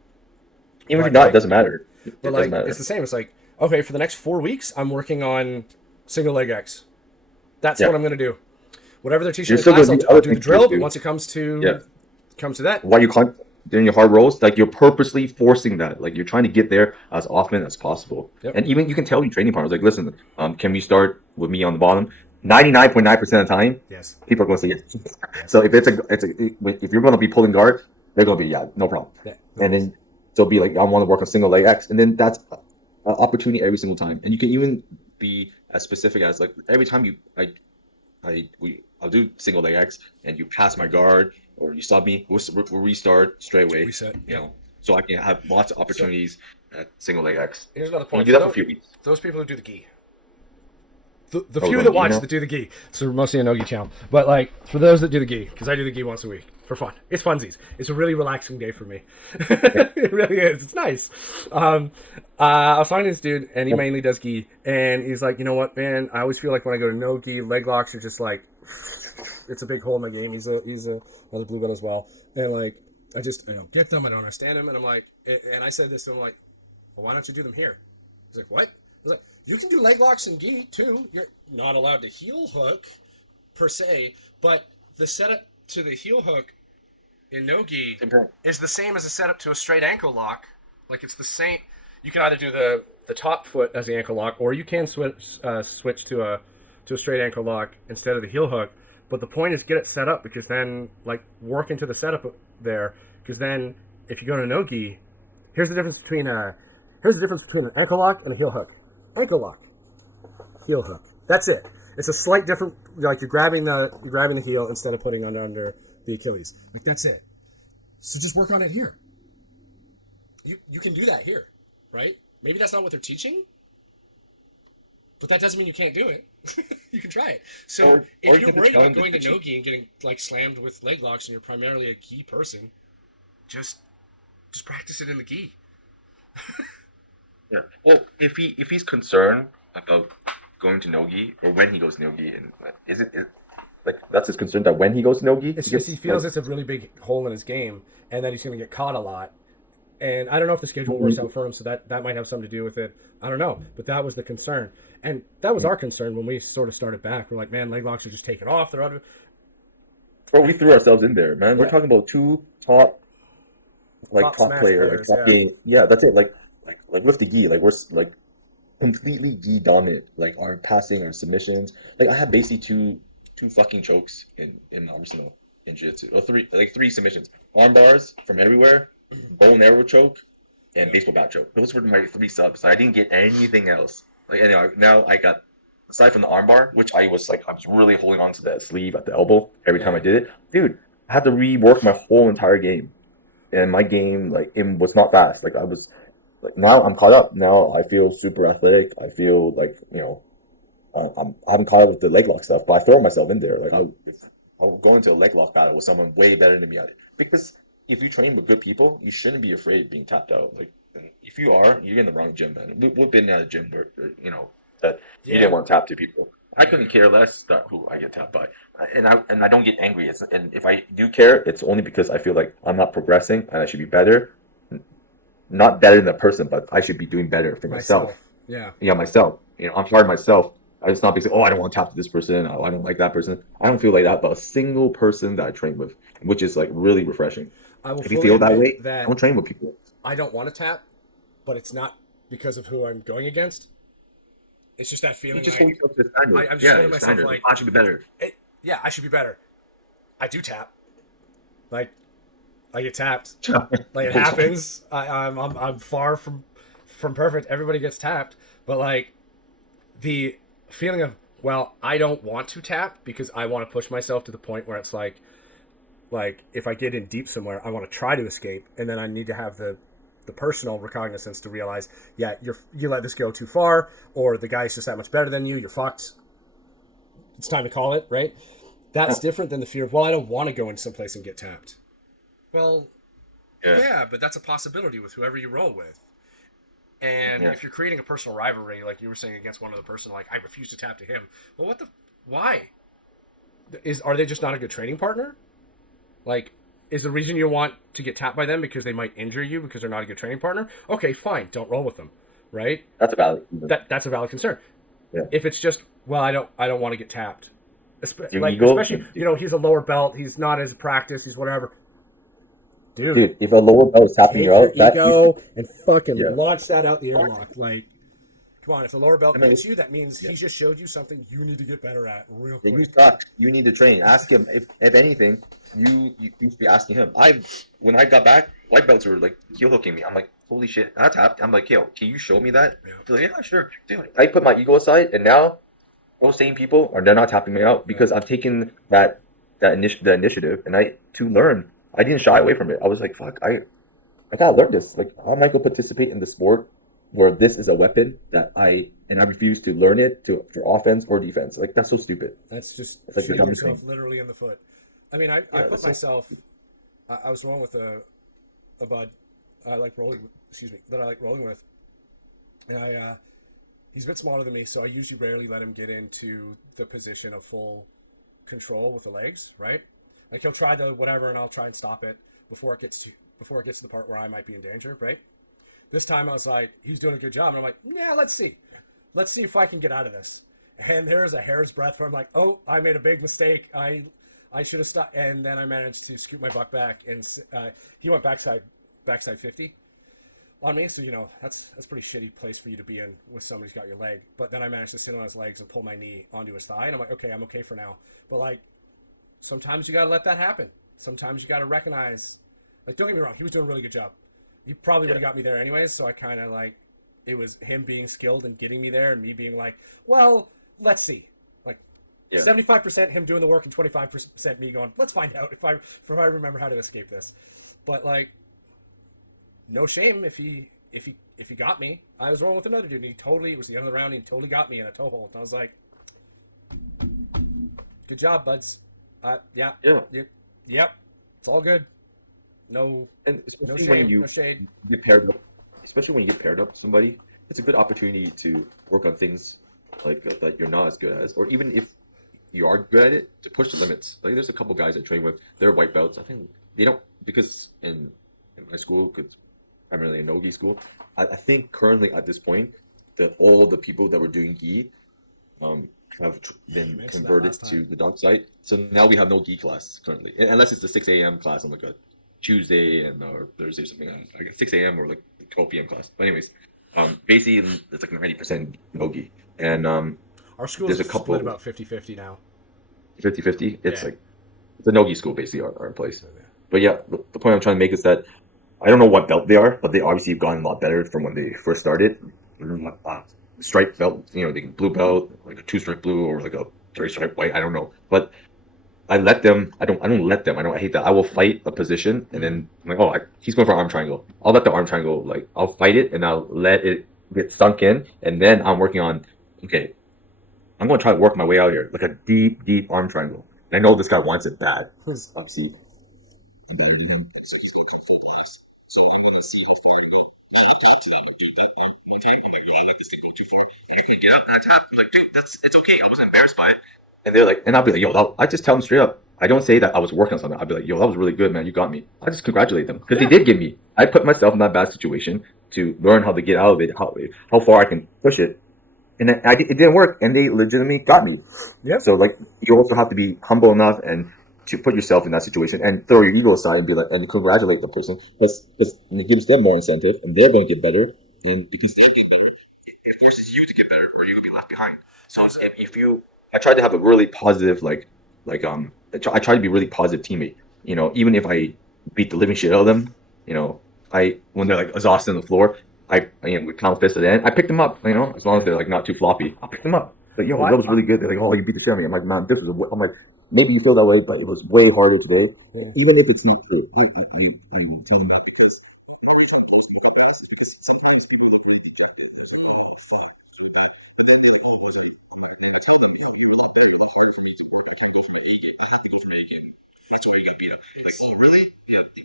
Even if you're not, it doesn't matter. But, like, it's the same. It's like, okay, for the next 4 weeks, I'm working on single leg X. That's what I'm going to do. Whatever they're teaching in the class, I'll do the drill. But once it comes to that, why you can't doing your hard rolls, like you're purposely forcing that. Like you're trying to get there as often as possible. And even you can tell your training partners, like, listen, can we start with me on the bottom? 99.9% of the time, yes, people are going to say yes. So if if you're going to be pulling guard, they're going to be no problem. Yeah, and then they'll be like, I want to work on single leg X, and then that's opportunity every single time, and you can even be as specific as like every time I'll do single leg X and you pass my guard or you sub me, we'll restart straight away. Reset. You know, so I can have lots of So opportunities at single leg X. here's another And you point. do that for a few weeks. Those people who do the gi, the Oh, few going that gi watch now? that do the gi, so mostly a no-gi channel. But like for those that do the gi, because I do the gi once a week for fun. It's funsies. It's a really relaxing day for me. It really is. It's nice. I was talking to this dude, and he mainly does gi, and he's like, you know what, man? I always feel like when I go to no gi, leg locks are just like, it's a big hole in my game. He's another blue belt as well, and like I don't get them. I don't understand them, and I'm like, and I said this to him like, well, why don't you do them here? He's like, what? I was like, you can do leg locks and gi too. You're not allowed to heel hook per se, but the setup to the heel hook in no gi is the same as a setup to a straight ankle lock. Like it's the same. You can either do the top foot as the ankle lock, or you can switch to a straight ankle lock instead of the heel hook. But the point is get it set up, because then like work into the setup there, because then if you go to no gi, here's the difference between an ankle lock and a heel hook. Ankle lock, heel hook. That's it. It's a slight different. Like you're grabbing the heel instead of putting under the Achilles. Like that's it. So just work on it here. You can do that here, right? Maybe that's not what they're teaching, but that doesn't mean you can't do it. You can try it. So if you're worried about going to no-gi and getting like slammed with leg locks and you're primarily a gi person, just practice it in the gi. Yeah. Well, if he's concerned about going to no-gi or when he goes no-gi, and is it like that's his concern that when he goes no-gi, it's just he feels it's a really big hole in his game and that he's going to get caught a lot. And I don't know if the schedule works out for him, so that might have something to do with it. I don't know, but that was the concern, and that was our concern when we sort of started back. We're like, man, leg locks are just taking off. They're out of. Bro, we threw ourselves in there, man. We're talking about two top Smash player, players, top game. Yeah, that's it. Like with the gi, like we're like completely gi dominant. Like our passing, our submissions. Like I have basically two fucking chokes in Arsenal in Jiu-Jitsu. Or three submissions. Arm bars from everywhere, bow and arrow choke, and baseball bat choke. Those were my three subs. I didn't get anything else. Like anyway, now I got, aside from the armbar, which I was really holding on to that sleeve at the elbow every time I did it. Dude, I had to rework my whole entire game. And my game, it was not fast. Like I was like, now I'm caught up. Now I feel super athletic. I feel like, I haven't caught up with the leg lock stuff, but I throw myself in there. Like I'll go into a leg lock battle with someone way better than me at it. Because if you train with good people, you shouldn't be afraid of being tapped out. Like if you are, you're in the wrong gym, man. We've been at a gym where that you didn't want to tap to people. I couldn't care less who I get tapped by, and I don't get angry. And if I do care, it's only because I feel like I'm not progressing and I should be better. Not better than the person, but I should be doing better for myself. Yeah, myself. I'm hard myself. It's not because I don't want to tap to this person. I don't like that person. I don't feel like that about a single person that I train with, which is really refreshing. If you feel that way, don't train with people. I don't want to tap, but it's not because of who I'm going against. It's just that feeling. I'm just holding myself like I should be better. I should be better. I do tap. Like I get tapped. Like it happens. I'm far from perfect. Everybody gets tapped, but the feeling of, well, I don't want to tap because I want to push myself to the point where it's like if I get in deep somewhere, I want to try to escape, and then I need to have the personal recognizance to realize, you let this go too far, or the guy's just that much better than you. You're fucked. It's time to call it, right? That's different than the fear of, well, I don't want to go into some place and get tapped. Well, yeah, but that's a possibility with whoever you roll with. And if you're creating a personal rivalry, like you were saying against one other person, like I refuse to tap to him. Well, why? Are they just not a good training partner? Like, is the reason you want to get tapped by them because they might injure you because they're not a good training partner? Okay, fine, don't roll with them, right? That's a valid. That's a valid concern. Yeah. If it's just, well, I don't want to get tapped, especially he's a lower belt, he's not as practiced, he's whatever. Dude, if a lower belt is tapping you out, ego and fucking launch that out the airlock, Come on, if the lower belt I mean, hits you, that means yeah. he just showed you something you need to get better at real Yeah, you quick. suck. You need to train. Ask him if anything, you should be asking him. When I got back, white belts were like heel hooking me. I'm like, holy shit, I tapped. I'm like, yo, can you show me that? Yeah. He's like, yeah, sure, dude. I put my ego aside, and now those same people are they're not tapping me out because I've taken the initiative and I to learn. I didn't shy away from it. I was like, fuck, I gotta learn this. Like, how am I gonna participate in the sport where this is a weapon that I refuse to learn it for offense or defense? Like, that's so stupid. That's just It's like the shooting dumbest yourself thing. literally in the foot. I mean, I Yeah, put that's so. myself. I was wrong with a bud I like rolling. Excuse me, that I like rolling with, and he's a bit smaller than me, so I usually rarely let him get into the position of full control with the legs. Right, like he'll try the whatever, and I'll try and stop it before it gets to the part where I might be in danger. Right. This time I was like, he's doing a good job, and I'm like, yeah, let's see if I can get out of this. And there's a hair's breadth where I'm like, oh, I made a big mistake. I should have stopped, and then I managed to scoot my butt back, and he went backside 50 on me. So that's a pretty shitty place for you to be in with somebody's got your leg. But then I managed to sit on his legs and pull my knee onto his thigh, and I'm like, okay, I'm okay for now. But like, sometimes you gotta let that happen. Sometimes you gotta recognize. Like, don't get me wrong, he was doing a really good job. He probably would have got me there anyways. So I kind of like, it was him being skilled and getting me there, and me being like, well, let's see. 75% him doing the work and 25% me going, let's find out if I remember how to escape this. But like, no shame if he got me. I was rolling with another dude, and it was the end of the round, and he totally got me in a toe hold. And I was like, good job, buds. Yeah. Yep. It's all good. No, And no especially when shame, you no shade. get paired up, especially when you get paired up with somebody, it's a good opportunity to work on things like that you're not as good as, or even if you are good at it, to push the limits. Like, there's a couple guys I train with, they're white belts. I think they don't, because in my school, because primarily a no-gi school, I think currently at this point that all the people that were doing gi um, have You been mentioned that converted last to time. the dark side. So now we have no gi class currently, unless it's the 6 a.m. class on like a Tuesday or Thursday or something. Like a 6 a.m. or like 12 p.m. class. But anyways, basically it's like 90% no gi, and Our school's there's a split couple about 50-50 now. 50-50. It's Yeah. like it's a no-gi school basically our place. But yeah, the point I'm trying to make is that I don't know what belt they are, but they obviously have gotten a lot better from when they first started. Stripe belt, they can blue belt, like a two-stripe blue or like a three-stripe white. I don't know, but I let them. I don't let them. I hate that. I will fight a position, and then I'm like, oh, he's going for arm triangle. I'll let the arm triangle. Like, I'll fight it, and I'll let it get sunk in, and then I'm working on. Okay, I'm going to try to work my way out here, like a deep, deep arm triangle. And I know this guy wants it bad. Obviously, it's okay. I wasn't embarrassed by it. And they're like, and I'll be like, yo, I just tell them straight up. I don't say that I was working on something. I'll be like, yo, that was really good, man. You got me. I just congratulate them because they did give me. I put myself in that bad situation to learn how to get out of it, how far I can push it. And then it didn't work, and they legitimately got me. Yep. So like, you also have to be humble enough and to put yourself in that situation and throw your ego aside and be like, and congratulate the person because it gives them more incentive and they're going to get better. And because it forces you to get better, or you're gonna be left behind. So if you, I tried to have a really positive, I try to be a really positive teammate. Even if I beat the living shit out of them, when they're like exhausted on the floor, we pound fist at the end. I picked them up, as long as they're like not too floppy. I'll pick them up. But yo, that was really good. They're like, oh, you beat the shit out of me. I'm like, man, I'm like, maybe you feel that way, but it was way harder today. Even if it's not true.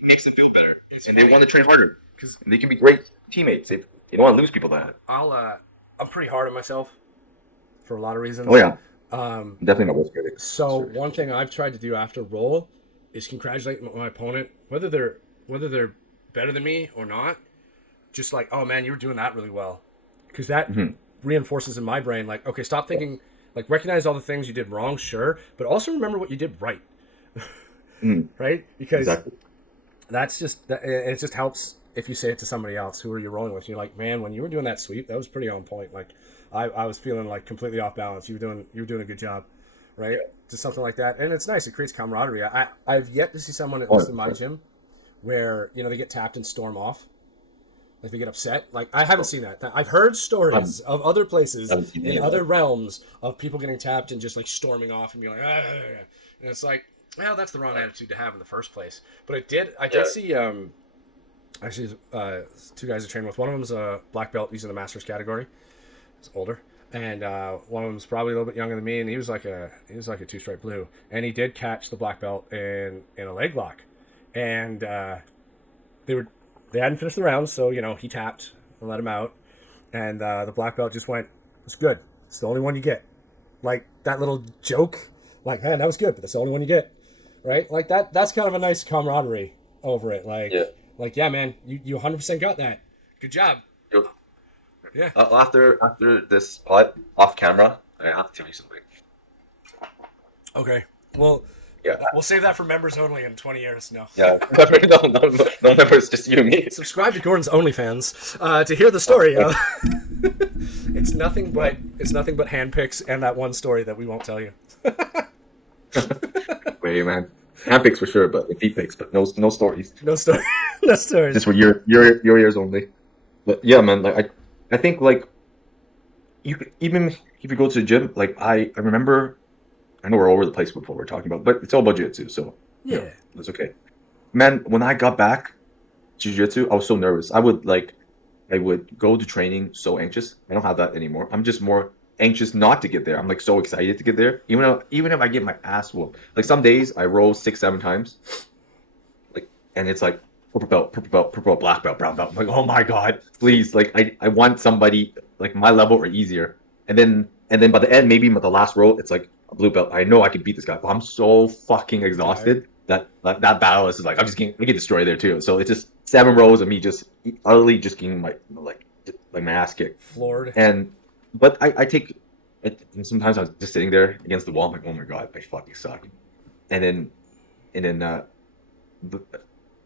Makes them feel better, and they want to train harder Because and they can be great teammates. They don't want to lose people like that. I'm pretty hard on myself for a lot of reasons. Oh yeah, Um, I'm definitely not worth critic. so one thing I've tried to do after roll is congratulate my opponent, whether they're better than me or not. Just like, oh man, you were doing that really well, because that reinforces in my brain, like, okay, stop thinking, like, recognize all the things you did wrong, sure, but also remember what you did right. Right? Because Exactly. that's just it just helps if you say it to somebody else who are you rolling with. You're like, man, when you were doing that sweep, that was pretty on point. Like, I was feeling like completely off balance. You were doing a good job, right? Yeah. Just something like that, and it's nice. It creates camaraderie. I've yet to see someone at Oh, least in my gym where they get tapped and storm off. Like they get upset. Like I haven't seen that. I've heard stories of other places haven't seen any in of other that. realms of people getting tapped and just like storming off and being like, ah, and it's like, well, that's the wrong attitude to have in the first place. But I did see actually two guys I trained with. One of them's a black belt. He's in the masters category. He's older, and one of them's probably a little bit younger than me, and he was like a 2-stripe blue, and he did catch the black belt in a leg lock, and they hadn't finished the round, so he tapped and let him out, and the black belt just went, "It's good. It's the only one you get." Like that little joke, like, man, that was good, but that's the only one you get, right? Like that. That's kind of a nice camaraderie over it. Like yeah, man, you 100% got that. Good job. Yo, Yeah. after this pod off camera, I have to tell you something. Okay. Well, Yeah, we'll save that for members only in 20 years. No. yeah. No members, just you and me. Subscribe to Gordon's OnlyFans to hear the story. It's nothing but handpicks and that one story that we won't tell you. Wait, man. Hand picks for sure, but feet picks, but no stories. No story. No stories. Just for your ears only. But yeah, man. Like I think like you could, even if you go to the gym, like I remember. I know we're all over the place with what we're talking about, but it's all about jiu-jitsu, so Yeah. that's okay. Man, when I got back to jiu-jitsu, I was so nervous. I would go to training so anxious. I don't have that anymore. I'm just more anxious not to get there. I'm like so excited to get there, even if I get my ass whooped. Like some days I roll 6-7 times, like, and it's like purple belt, black belt, brown belt. I'm like, oh my god, please! Like I want somebody like my level or easier, and then by the end, maybe by the last roll, it's like a blue belt. I know I can beat this guy, but I'm so fucking exhausted that battle is just like I get destroyed there too. So it's just 7 rows of me just utterly just getting my my ass kicked. Floored. But I take it, and sometimes I was just sitting there against the wall. I'm like, oh my god, I fucking suck. And then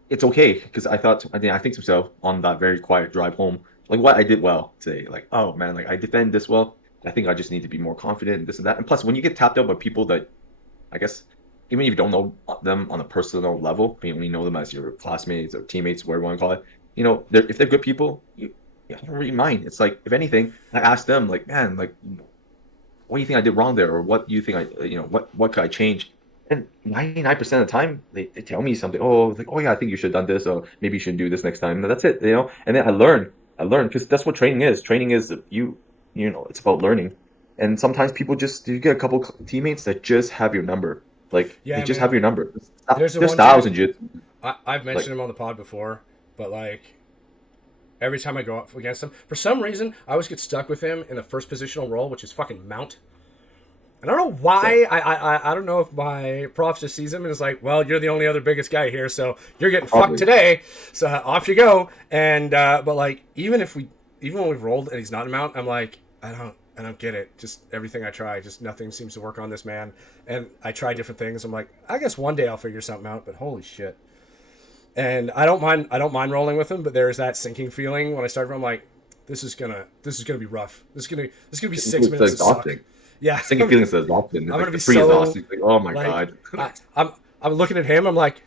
it's okay because I think to myself on that very quiet drive home, like what I did well today. Like, oh man, like I defend this well. I think I just need to be more confident and this and that. And plus, when you get tapped out by people that, I guess, even if you don't know them on a personal level, I mean, when you know them as your classmates or teammates, whatever you want to call it, if they're good people, you don't really mind. It's like, if anything, I ask them, like, man, like, what do you think I did wrong there? Or what do you think what could I change? And 99% of the time, they tell me something. Oh, like, oh yeah, I think you should have done this, or maybe you should do this next time. And that's it, And then I learn because that's what training is. Training is it's about learning. And sometimes you get a couple teammates that just have your number. Like, Yeah, they just man. have your number. There's There's one styles dude- in jiu-jitsu. I've mentioned him on the pod before, but like every time I go up against him, for some reason, I always get stuck with him in the first positional roll, which is fucking mount. And I don't know why. I don't know if my prof just sees him and is like, well, you're the only other biggest guy here, so you're getting fucked today. So off you go. And but like even when we've rolled and he's not in mount, I'm like, I don't get it. Just everything I try, just nothing seems to work on this man. And I try different things. I'm like, I guess one day I'll figure something out, but holy shit. And I don't mind rolling with him, but there's that sinking feeling when I start. I'm like, this is gonna be rough. This is gonna be 6 minutes of suck. Yeah, Sinking feelings is exhausting. I'm gonna be pretty so exhausting. Like, oh my like, god. I'm looking at him. I'm like,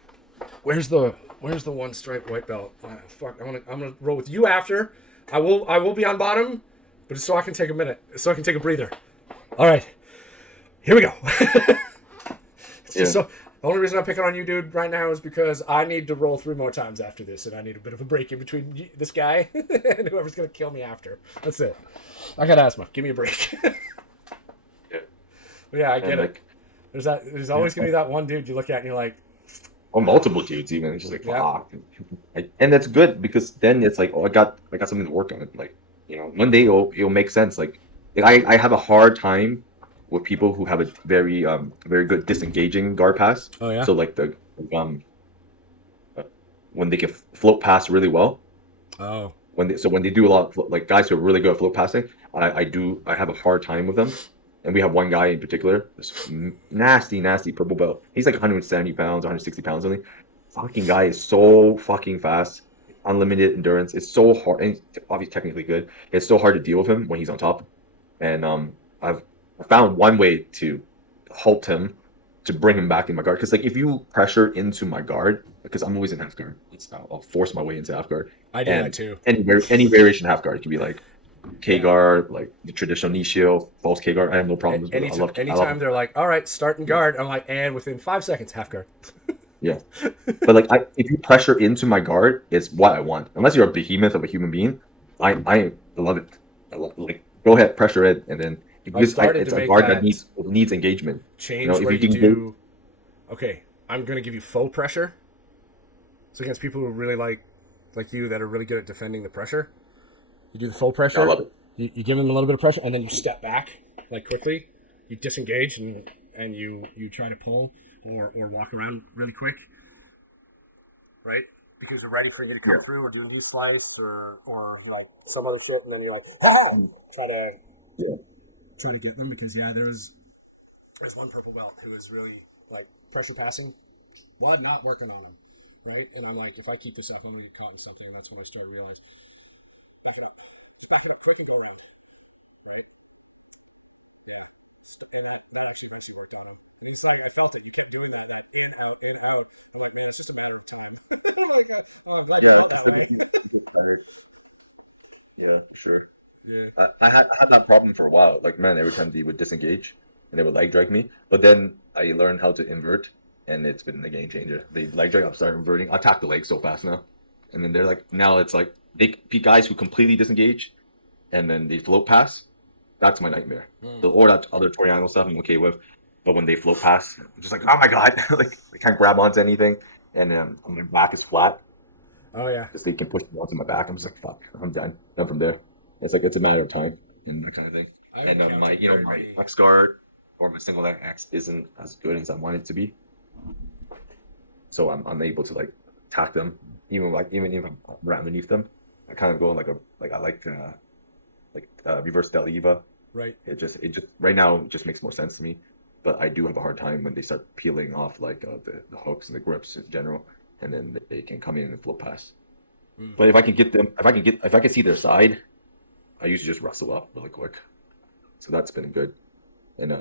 where's the 1-stripe white belt? Fuck, I'm gonna roll with you after. I will be on bottom, but it's so I can take a minute, so I can take a breather. All right, here we go. So the only reason I'm picking on you, dude, right now is because I need to roll 3 more times after this, and I need a bit of a break in between this guy and whoever's gonna kill me after. That's it. I got asthma. Give me a break. Yeah, I get it. There's always gonna be that one dude you look at and you're like, Or multiple dudes even. It's just like, Yeah. fuck. And that's good because then it's like, oh, I got something to work on. Like, one day it'll make sense. Like I have a hard time with people who have a very good disengaging guard pass. oh yeah, So like when they can float pass really well. oh When they do a lot of like guys who are really good at float passing, I have a hard time with them. And we have one guy in particular, this nasty purple belt. He's like 170 pounds, 160 pounds only. Fucking guy is so fucking fast. unlimited endurance. It's so hard, and he's obviously technically good. It's so hard to deal with him when he's on top. And I've found one way to halt him to bring him back in my guard. Because like if you pressure into my guard, because I'm always in half guard, I'll force my way into half guard. I do that And too. any variation of half guard, it can be like K Yeah. guard, like the traditional knee shield, false K guard. I have no problems with it. I love Anytime they're like, all right, start and guard, I'm like, and within 5 seconds, half guard. Yeah, but like if you pressure into my guard, it's what I want. Unless you're a behemoth of a human being, I love it. Like go ahead, pressure it, and then because started it's to a make guard that that needs engagement. Change if where you you can do. Okay, I'm gonna give you faux pressure. So against people who really like you that are really good at defending the pressure, you do the faux pressure. I love it. You give them a little bit of pressure, and then you step back like quickly. You disengage and you try to pull or walk around really quick, right? Because you're ready for you to come through or do a knee slice or like some other shit, and then you're like, ah! try to get them because there's one purple belt who is really like pressure passing, blood not working on him, right? And I'm like, if I keep this up, I'm gonna get caught with something. And that's when I started to realize, back it up, just back it up quick and go around, right? Yeah, and that actually eventually worked on him. And he's like, I felt it. You kept doing that in out, in out. I'm like, man, it's just a matter of time. I'm like, oh, I'm glad you felt that way. Yeah, for sure. Yeah. I had that problem for a while. Like, man, every time they would disengage and they would leg drag me. But then I learned how to invert, and it's been a game changer. They leg drag, I'll start inverting. I attack the leg so fast now. And then they're like, now it's like, they be guys who completely disengage and then they float past. That's my nightmare. Or that other Toriano stuff I'm okay with. But when they float past, I'm just like, oh my God. Like, they can't grab onto anything. And my back is flat. Oh yeah. Because they can push me onto my back. I'm just like, fuck, I'm done. Done from there. It's like it's a matter of time and that kind of thing. And my X guard or my single leg X isn't as good as I want it to be. So I'm unable to like attack them, even if I'm right underneath them. I kind of go I like reverse Del Eva. Right. It just right now it just makes more sense to me. But I do have a hard time when they start peeling off like the hooks and the grips in general, and then they can come in and float past. But if I can see their side, I usually just wrestle up really quick. So that's been good. And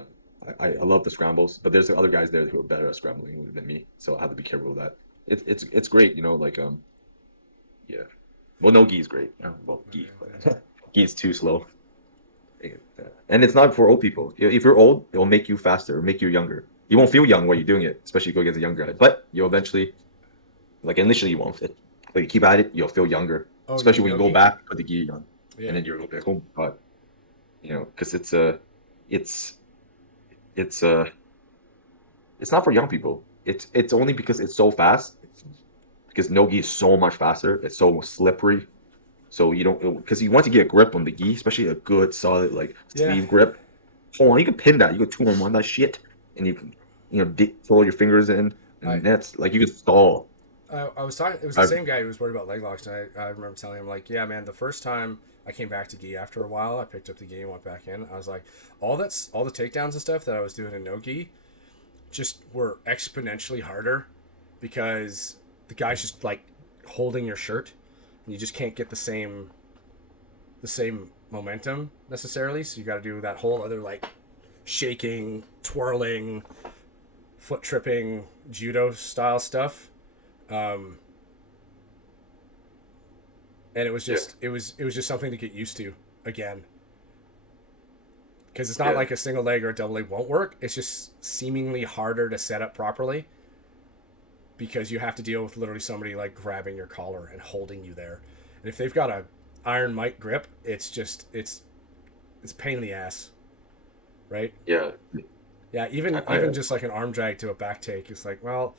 I love the scrambles, but there's other guys there who are better at scrambling than me, so I have to be careful of that. It's great, yeah. Well, no gi is great. Well, gi, but gi is too slow. And it's not for old people. If you're old, it will make you faster, make you younger. You won't feel young while you're doing it, especially if you go against a younger guy. But you'll eventually, like initially, you won't. But you keep at it, you'll feel younger. Especially when you go back, put the gi on, and then you're like, oh God, because it's not for young people. It's only because it's so fast. Because no gi is so much faster. It's so slippery. So you don't, because you want to get a grip on the gi, especially a good solid sleeve grip. Hold on, you can pin that. You can 2-on-1 that shit, and you can throw your fingers in, and that's like you can stall. I was talking. It was the same guy who was worried about leg locks, and I remember telling him like, yeah, man, the first time I came back to gi after a while, I picked up the gi and went back in. I was like, all the takedowns and stuff that I was doing in no gi, just were exponentially harder because the guy's just like holding your shirt, and you just can't get the same momentum necessarily. So you got to do that whole other like shaking, twirling, foot tripping, judo style stuff. And it was just it was just something to get used to again, because it's not like a single leg or a double leg won't work. It's just seemingly harder to set up properly because you have to deal with literally somebody like grabbing your collar and holding you there. And if they've got a iron mic grip, it's pain in the ass, right? Even just like an arm drag to a back take, it's like, well,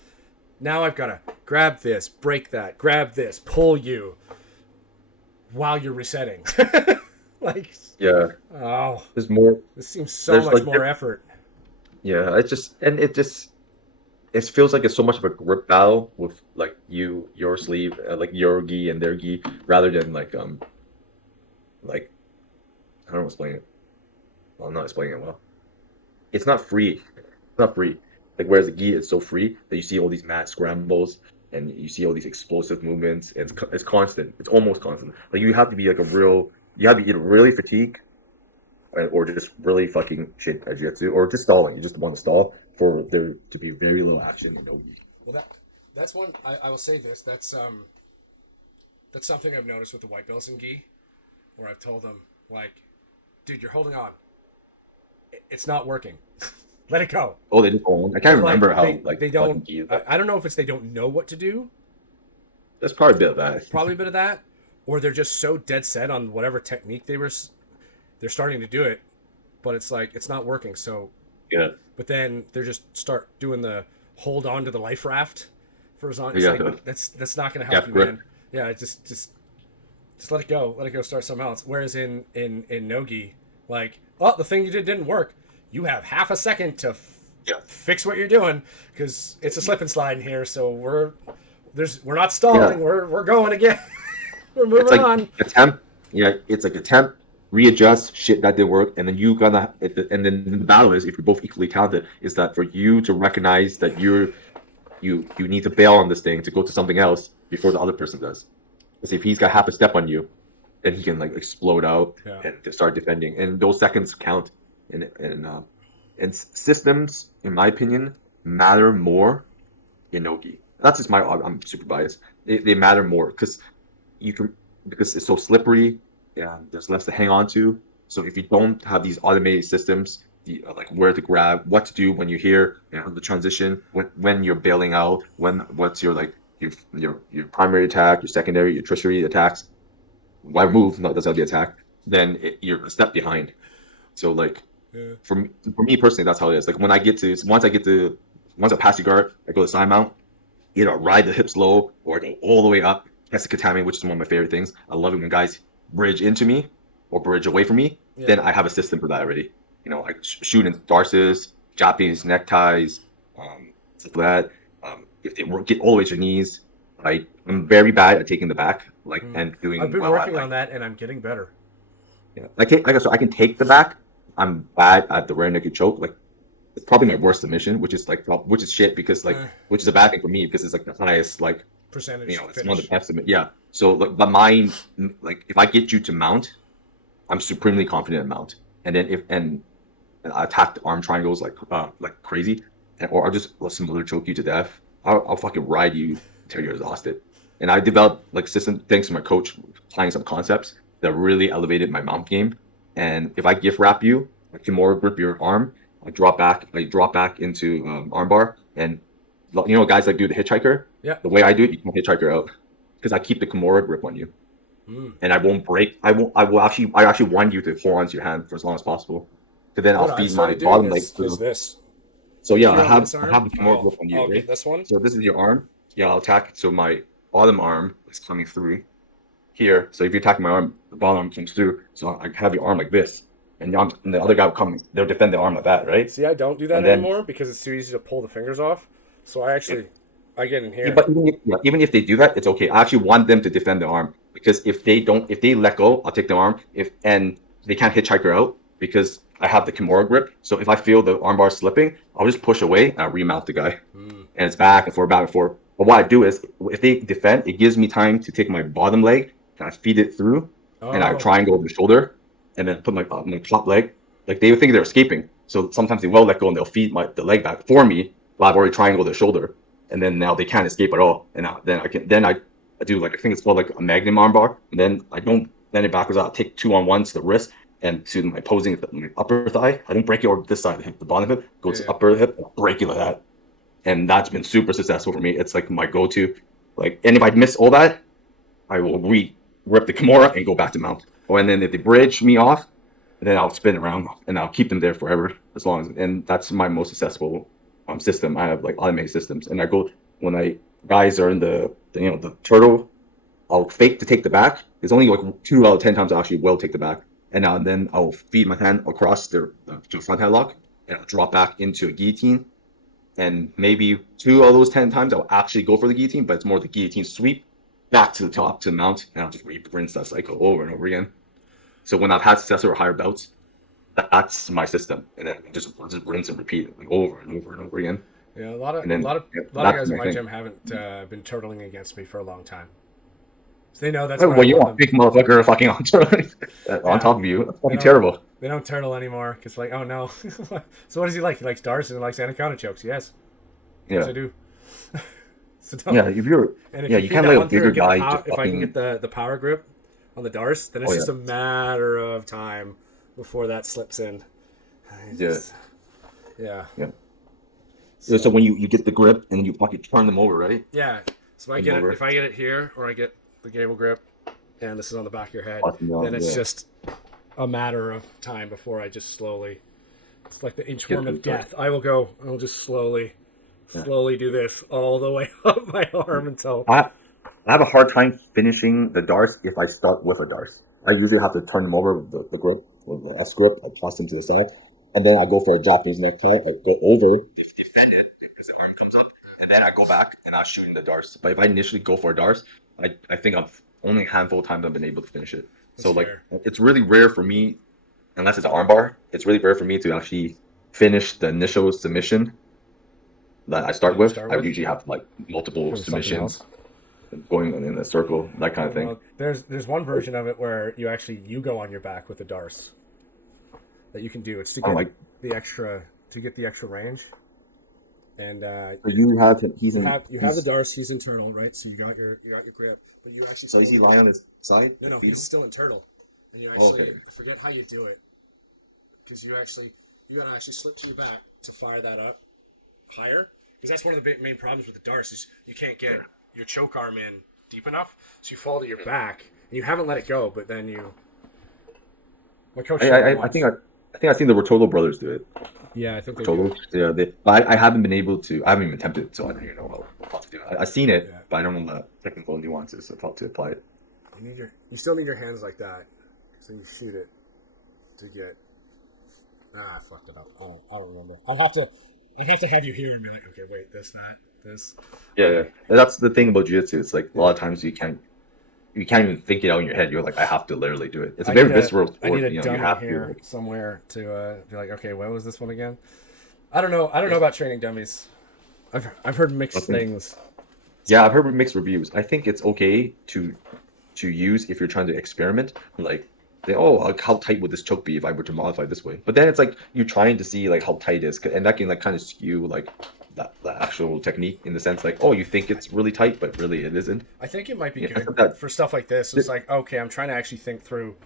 now I've got to grab this, break that, grab this, pull you while you're resetting. There's more. This seems so much more effort. Yeah, it feels like it's so much of a grip battle with like your sleeve, like your gi and their gi, rather than like I don't know explain it. Well, I'm not explaining it well. It's not free. It's not free. Like whereas the gi is so free that you see all these mad scrambles, and you see all these explosive movements. It's constant. It's almost constant. Like you have to be like you have to be either really fatigued or just really fucking shit at jiu-jitsu, or just stalling. You just want to stall for there to be very little action and no. Well, that's one. I will say this. That's something I've noticed with the white belts in gi, where I've told them like, dude, you're holding on. It's not working. Let it go. Oh, they just go on. I can't remember how they don't. fucking gi. I don't know if it's they don't know what to do. That's probably a bit of that. Probably a bit of that, or they're just so dead set on whatever technique they're starting to do it, but it's like it's not working. So Yeah. but then they're just start doing the hold on to the life raft for as long. It's Yeah. like, that's not going to help you, man. Yeah, just let it go. Let it go. Start something else. Whereas in no-gi, like, oh, the thing you did didn't work. You have half a second to fix what you're doing because it's a slip and slide in here. So we're not stalling. Yeah. We're going again. We're moving It's like on. attempt. Yeah, it's like attempt, readjust shit that did work, and then and then the battle is, if you're both equally talented, is that for you to recognize that you need to bail on this thing to go to something else before the other person does. Because if he's got half a step on you, then he can like explode out and to start defending, and those seconds count. And systems, in my opinion, matter more in nogi. That's just I'm super biased. They matter more because it's so slippery and there's less to hang on to. So if you don't have these automated systems, like where to grab, what to do when you hear the transition, when you're bailing out, what's your like your primary attack, your secondary, your tertiary attacks, why move? No, that's how the attack. Then you're a step behind. So like for me personally, that's how it is. Like once I pass the guard, I go to side mount, either ride the hips low or I go all the way up. That's the katami, which is one of my favorite things. I love it when guys bridge into me or bridge away from me. Yeah. Then I have a system for that already. Like shooting darces, Japanese neckties, stuff like that. If they get all the way to your knees, I'm very bad at taking the back, and doing. I've been working on that, and I'm getting better. Yeah, I can take the back. I'm bad at the rear naked choke. Like it's probably my worst submission, which is shit because which is a bad thing for me because it's like the highest percentage. It's one of the best submit. Yeah. So but mine, if I get you to mount, I'm supremely confident in mount, and then and I attack the arm triangles like crazy, or I'll just similar choke you to death. I'll fucking ride you until you're exhausted. And I developed system thanks to my coach applying some concepts that really elevated my mount game. And if I gift wrap you, I can more grip your arm. I drop back into armbar, and guys do the hitchhiker. Yeah. The way I do it, you can hitchhiker out because I keep the Kimura grip on you, and I won't break. I actually want you to hold on to your hand for as long as possible. So then I'll feed my bottom leg through. This. So yeah, I have the Kimura grip on you. Okay, Right? this one. So this is your arm. Yeah, I'll attack. So my bottom arm is coming through here. So if you attack my arm, the bottom arm comes through. So I have your arm like this. And the other guy will come. They'll defend the arm like that, right? See, I don't do that anymore because it's too easy to pull the fingers off. So I get in here. Yeah, but even if they do that, it's okay. I actually want them to defend the arm because if they let go, I'll take the arm. And they can't hitchhiker out because I have the Kimura grip. So if I feel the armbar slipping, I'll just push away and I'll remount the guy. And it's back and forth, back and forth. But what I do is, if they defend, it gives me time to take my bottom leg and I feed it through, and I triangle over the shoulder. And then put my top leg. Like they would think they're escaping, so sometimes they will let go and they'll feed the leg back for me. But I've already triangled their shoulder, and then now they can't escape at all. And then I do I think it's called a magnum armbar, and then I don't bend it backwards. I'll take 2-on-1 to the wrist and to my opposing upper thigh. I don't break it over this side of the hip, the bottom hip, go to the upper hip, and break it like that. And that's been super successful for me. It's like my go-to. And if I miss all that, I will rip the Kimura and go back to mount. And then if they bridge me off, then I'll spin around and I'll keep them there forever and that's my most successful system. I have automated systems, and I go when guys are in the turtle, I'll fake to take the back. There's only 2 out of 10 times I actually will take the back, and then I'll feed my hand across to a front headlock, and I'll drop back into a guillotine. And maybe 2 of those 10 times I'll actually go for the guillotine, but it's more the guillotine sweep back to the top to the mount, and I'll just rinse that cycle over and over again. So when I've had success or higher belts, that's my system, and then just rinse and repeat over and over and over again. Yeah, a lot of And then guys that's in my my thing. gym haven't been turtling against me for a long time, so they know that's Well, what I you want want a them. big motherfucker fucking on on Yeah, top of you. That's they fucking don't terrible. they don't turtle anymore because like, oh no. So what does he like? He likes darts and likes anaconda chokes. Yes, of course Yeah. I do. So don't. Yeah, if you're And if yeah, you you feed can't that let a one through bigger and get the guy power, just if I can get fucking. the power grip on the darts, then it's Oh yeah, just a matter of time before that slips in. I yeah, just, yeah. yeah. Yeah, so So when you get the grip and then you fucking turn them over, right? yeah. So Turn them if over, I get it here, or I get the gable grip, and this is on the back of your head, toss them then down. it's Yeah, just a matter of time before I just slowly. It's like the get inchworm to of the start. death. I'll just slowly, Yeah. slowly do this all the way up my arm until. I I have a hard time finishing the darts if I start with a dart. I usually have to turn them over with the grip or the S grip. I toss them to the side, and then I go for a Japanese neck tie. I go over, defend it because the arm comes up, and then I go back and I'm shooting the darts. But if I initially go for a darts, I think I've only a handful of times I've been able to finish it. That's So like fair. it's really rare for me, unless it's an armbar. It's really rare for me to actually finish the initial submission that I start That you with. start I with usually have like multiple from something submissions else. going in a circle, that kind Oh of thing. well, there's one version of it where you go on your back with the darts that you can do. It's to I'm get like, the extra range, and so you have him. He's in. you have the He's darts. He's internal, right? So you got your grip, but you actually so is he lying on his side? no, Feet he's him? still internal, and you Oh, actually okay. I forget how you do it because you gotta actually slip to your back to fire that up higher because that's one of the main problems with the darts is you can't get your choke arm in deep enough, so you fall to your back and you haven't let it go, but then you. My coach I did it I, I once. think I think I've seen the Rotolo brothers do it. Yeah, I think they do. Rotolo, yeah. But I haven't been able to. I haven't even attempted, so I don't even know how to do it. I've seen it, Yeah, but I don't know the technical nuances of how to apply it. you still need your hands like that, so you shoot it to get. I fucked it up. I don't remember. I have to have you here and be like, okay, wait, this. Yeah, yeah. And that's the thing about jiu-jitsu. It's like a lot Yeah. of times you can't even think it out in your head. You're like, I have to literally do it. It's a I very need visceral I need sport. a You know, you dummy have to. here somewhere to be like, okay, when was this one again? I don't know. I don't know about training dummies. I've heard mixed Nothing. things. Yeah, I've heard mixed reviews. I think it's okay to use if you're trying to experiment. Like, like, how tight would this choke be if I were to modify it this way? But then it's like you're trying to see like how tight it is, and that can like kind of skew like the actual technique in the sense like, oh, you think it's really tight, but really it isn't. I think it might be Yeah, I good think that. for stuff like this. It's like, okay, I'm trying to actually think through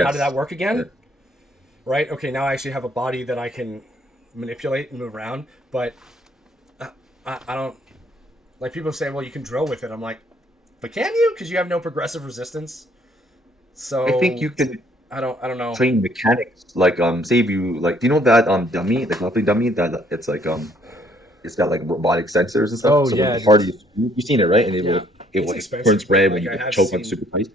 how did that Yes. work Yeah. again? Right? Okay, now I actually have a body that I can manipulate and move around, but I don't like people say, well, you can drill with it. I'm like, but can you? Because you have no progressive resistance. I think So you can I don't know. train mechanics like say if you like, do you know that dummy, the grappling dummy that it's like it's got like robotic sensors and stuff. Oh So when yeah, the harder you've seen it, right? And yeah. it It's will like turns expensive, but red when like you I get have choke on seen. super tight.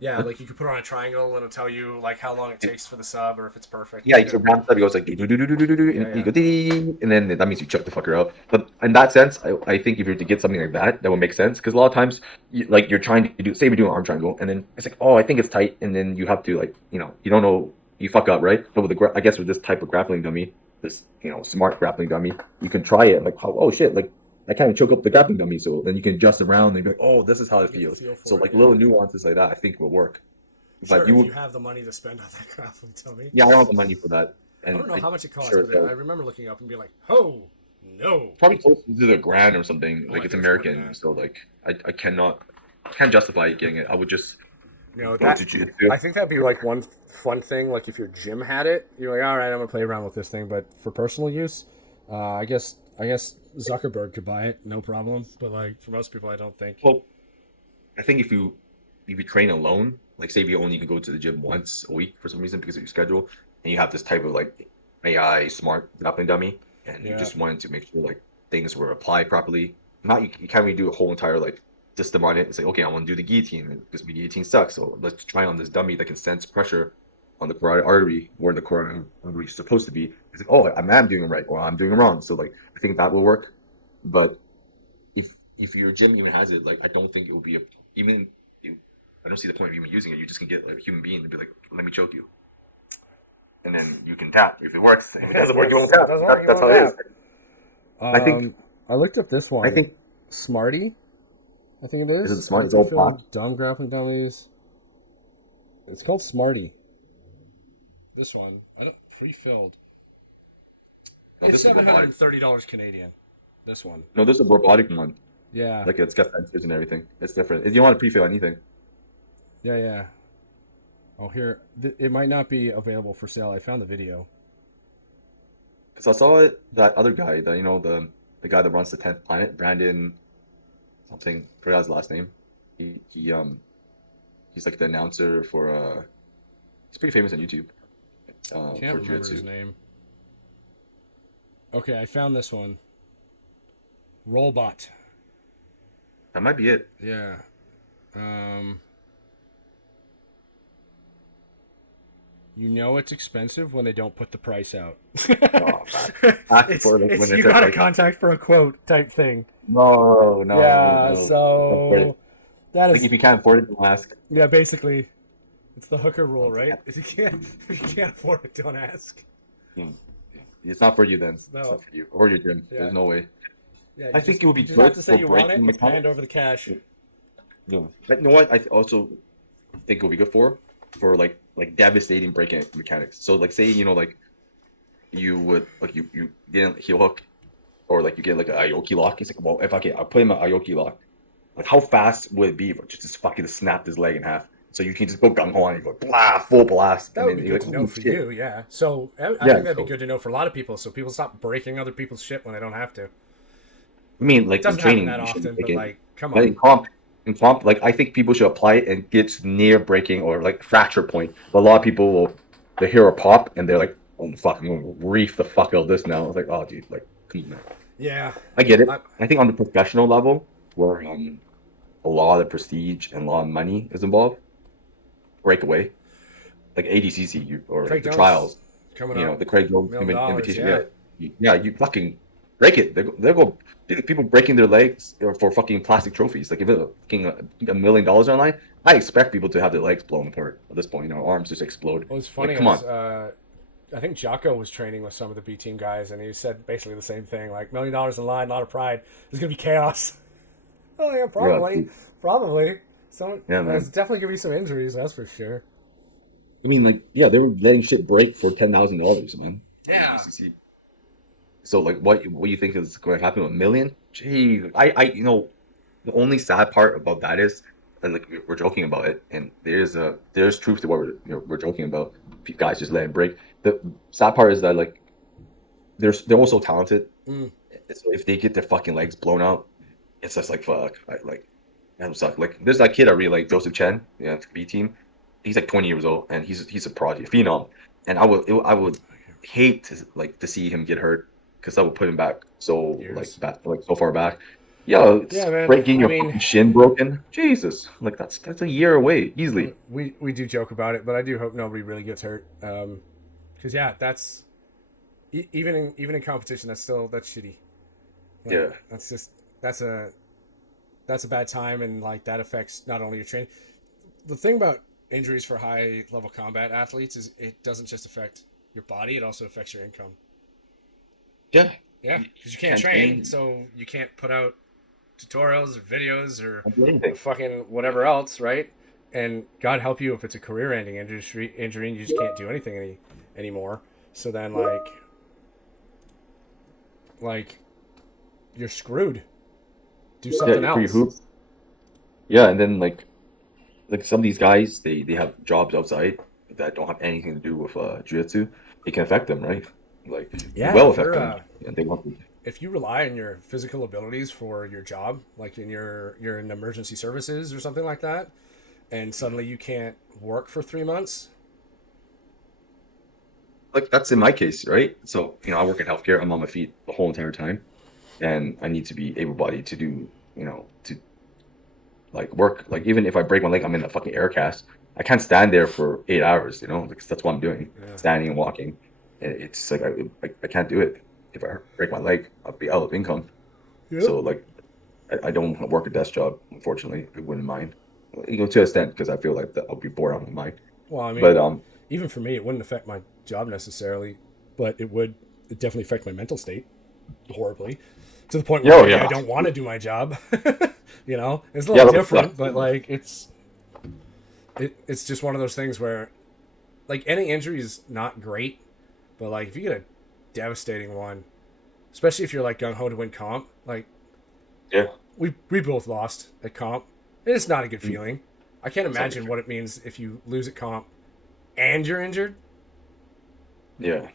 Yeah, like you could put on a triangle and it'll tell you like how long it takes for the sub or if it's perfect. Yeah, you can ramp up. It goes like do do do do do do do, Yeah, and you yeah. go dee, and then that means you choke the fucker out. But in that sense, I think if you're to get something like that, that would make sense because a lot of times, like you're trying to do, say we do an arm triangle, and then it's like, oh, I think it's tight, and then you have to like, you don't know, you fuck up, right? But with I guess with this type of grappling dummy, this smart grappling dummy, you can try it like, oh shit, like I can't even choke up the grappling dummy, so then you can adjust around and be like, oh, this is how it Get the feels. feel So for it. like Yeah. little nuances like that, I think will work. But Sure, if you you, have the money to spend on that grappling dummy. yeah, I don't have the money for that, I and don't know how much it costs, sure as but hell. I remember looking up and being like, "Oh, no!" Probably close to the grand or something. Oh, Like I it's think it's more than American, that. so like I can't justify getting it. I would just No, go that to jiu-jitsu. I think that'd be like one fun thing. Like if your gym had it, you're like, "All right, I'm gonna play around with this thing." But for personal use, I guess Zuckerberg could buy it, no problem. But like for most people, I don't think. Well, I think if you train alone, like say if you only can go to the gym once a week for some reason because of your schedule, and you have this type of like AI smart grappling dummy, and you Yeah, just wanted to make sure like things were applied properly. Not you can't really do a whole entire like system on it. It's like, okay, I want to do the guillotine because the guillotine sucks, so let's try on this dummy that can sense pressure on the carotid artery where the carotid artery is supposed to be. It's like, oh, I'm doing it right, or I'm doing it wrong. So like I think that will work, but if your gym even has it, like I don't think it will be even. You, I don't see the point of even using it. You just can get like, a human being and be like, "Let me choke you," and then you can tap. If it works, if it doesn't work, you won't tap. That's how it is. I think I looked up this one. I think Smarty, I think it is it is. smart? It's Enter all black. film, dumb grappling dummies. It's called Smarty. This one, I don't pre-filled. No, It's this is robotic. $730 Canadian. This one. No, this is a robotic one. Yeah. Like it's got sensors and everything. It's different. You don't want to pre-fill anything. Yeah, yeah. Oh, here. It might not be available for sale. I found the video. Because I saw it, that other guy, the guy that runs the 10th Planet, Brandon something, forgot his last name. He's like the announcer for he's pretty famous on YouTube. Can't For remember his Jiu-Jitsu. name. Okay, I found this one. Rollbot. That might be it. Yeah. You know it's expensive when they don't put the price out. Oh, back It's, for like it's when you it's got to like contact for a quote type thing. no, Yeah, no. so that Like is if you can't afford it, don't ask. yeah, basically it's the hooker rule, right? If you can't afford it, don't ask. It's not for you then. No. It's not for you or your gym. Yeah. There's no way. Yeah, you I think it would be you just have good to say for you want it, breaking and mechanics. hand over the cash. Yeah. But you know what? I also think it would be good for like devastating breaking mechanics. So like say like you would like you get a heel hook or like you get like a Aoki lock. It's like well if I put him an Aoki lock, like how fast would it be for just fucking snap his leg in half? So you can just go gung ho and you go blah full blast That and would then be you're good like to know holy for shit. you, yeah. So I Yeah, think that'd be so good to know for a lot of people, so people stop breaking other people's shit when they don't have to. I mean like It in doesn't happen training that you should often, take but it. like, come But on. in comp, like I think people should apply it and get near breaking or like fracture point. But a lot of people they hear a pop and they're like, "Oh fuck, I'm gonna reef the fuck out of this now." I was like, "Oh dude, like, come on, man." Yeah, I get it. I, I think on the professional level, where a lot of prestige and a lot of money is involved, break away like ADCC or Craig like the Jones trials. coming up, The Craig Jones $1 million, invitation. yeah. Yeah, you fucking break it. They go dude, people breaking their legs for fucking plastic trophies. Like if it's fucking $1 million online, I expect people to have their legs blown apart at this point. Arms just explode. What was Like, funny come on. is I think Jocko was training with some of the B team guys, and he said basically the same thing, like $1 million in line, a lot of pride. There's gonna be chaos. Oh yeah, Yeah, probably. So yeah, it's man. definitely gonna be some injuries, that's for sure. I mean, like, yeah, they were letting shit break for $10,000, man. Yeah. ADCC. So, like, what do you think is going to happen with a million? Gee, the only sad part about that is, and like we're joking about it, and there's truth to what we're joking about. Guys just let it break. The sad part is that like they're all so talented. Mm. So if they get their fucking legs blown out, it's just like fuck. Like that would suck. Like there's that kid I really like, Joseph Chen, B team. He's like 20 years old, and he's a prodigy, phenom. And I would hate to see him get hurt because that would put him back Years. so far back. Yeah, it's Yeah, man. breaking I your mean, fucking shin broken. Jesus, like that's a year away easily. we do joke about it, but I do hope nobody really gets hurt. Because yeah, that's even in competition, that's shitty. Like, Yeah, that's a bad time, and like that affects not only your training. The thing about injuries for high level combat athletes is it doesn't just affect your body; it also affects your income. yeah. Yeah, You because you can't can't train, train. so you can't put out tutorials or videos or Can't do anything. fucking whatever else, right? And God help you if it's a career-ending injury and you just can't do anything anymore. So then, like you're screwed. Do something Yeah, for your else. hoops. Yeah, and then like some of these guys, they have jobs outside that don't have anything to do with jiu-jitsu. It can affect them, right? Like it Yeah, will if affect you're them, and they want to. if you rely on your physical abilities for your job, like you're in emergency services or something like that, and suddenly you can't work for 3 months. Like that's in my case, right? So I work in healthcare. I'm on my feet the whole entire time, and I need to be able-bodied to do, to like work. Like even if I break my leg, I'm in a fucking air cast. I can't stand there for 8 hours, because that's what I'm doing, Yeah. standing and walking. And it's like I can't do it. If I break my leg, I'll be out of income. Yep. So like I don't work a desk job, unfortunately. I wouldn't mind, to an extent, because I feel like that I'll be bored out of my mind. Well, I But mean, even for me, it wouldn't affect my job necessarily, but it definitely affect my mental state. horribly, to the point where Oh, maybe yeah. I don't want to do my job. You know, it's a Yeah, little that different, sucks. but like it's just one of those things where, like, any injury is not great, but like if you get a devastating one, especially if you're like gung ho to win comp, like Yeah. we both lost at comp. It's not a good Mm. feeling. I can't It's not a imagine good what it means if you lose at comp and you're injured. Yeah.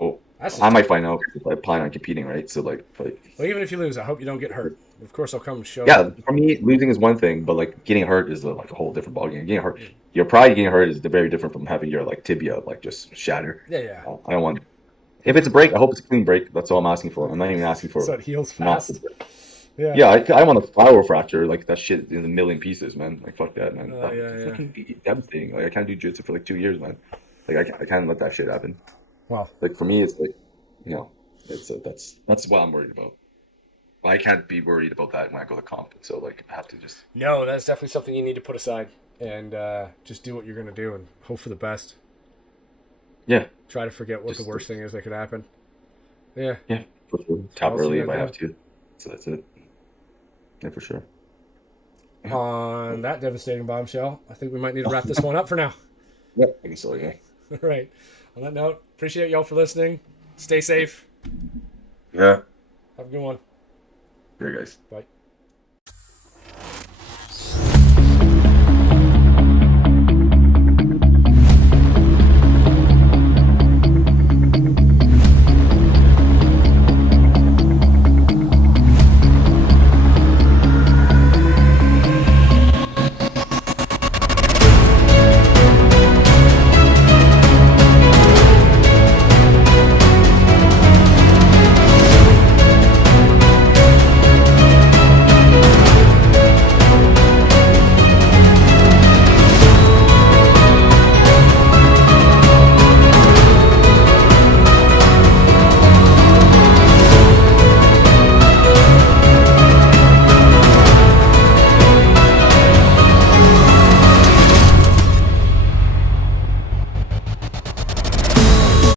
Oh, That's I just might find out if I plan on competing, right? So like well, even if you lose, I hope you don't get hurt. Of course, I'll come and show. yeah, for me, losing is one thing, but like getting hurt is like a whole different ballgame. Getting hurt, your pride getting hurt is very different from having your like tibia like just shatter. Yeah, yeah. I don't want. If it's a break, I hope it's a clean break. That's all I'm asking for. I'm not even asking for So it heals not. fast. Yeah. Yeah, I want a flower fracture like that shit in a million pieces, man. Like fuck that, man. That yeah, would yeah. fucking be devastating. Like I can't do jiu-jitsu for like 2 years, man. Like I can't let that shit happen. Well, Like for me, it's like, it's that's what I'm worried about. I can't be worried about that when I go to comp. So like I have to just no, that's definitely something you need to put aside and just do what you're gonna do and hope for the best. yeah, Try to forget what the Just- worst thing is that could happen. Yeah. for sure. Tap else you early if gotta I do. have to. So that's it. Yeah, for sure. On that devastating bombshell, I think we might need to wrap this one up for now. Yeah, I guess so. Yeah. All right. On that note, appreciate y'all for listening. Stay safe. Yeah. Have a good one. Here, guys. Bye.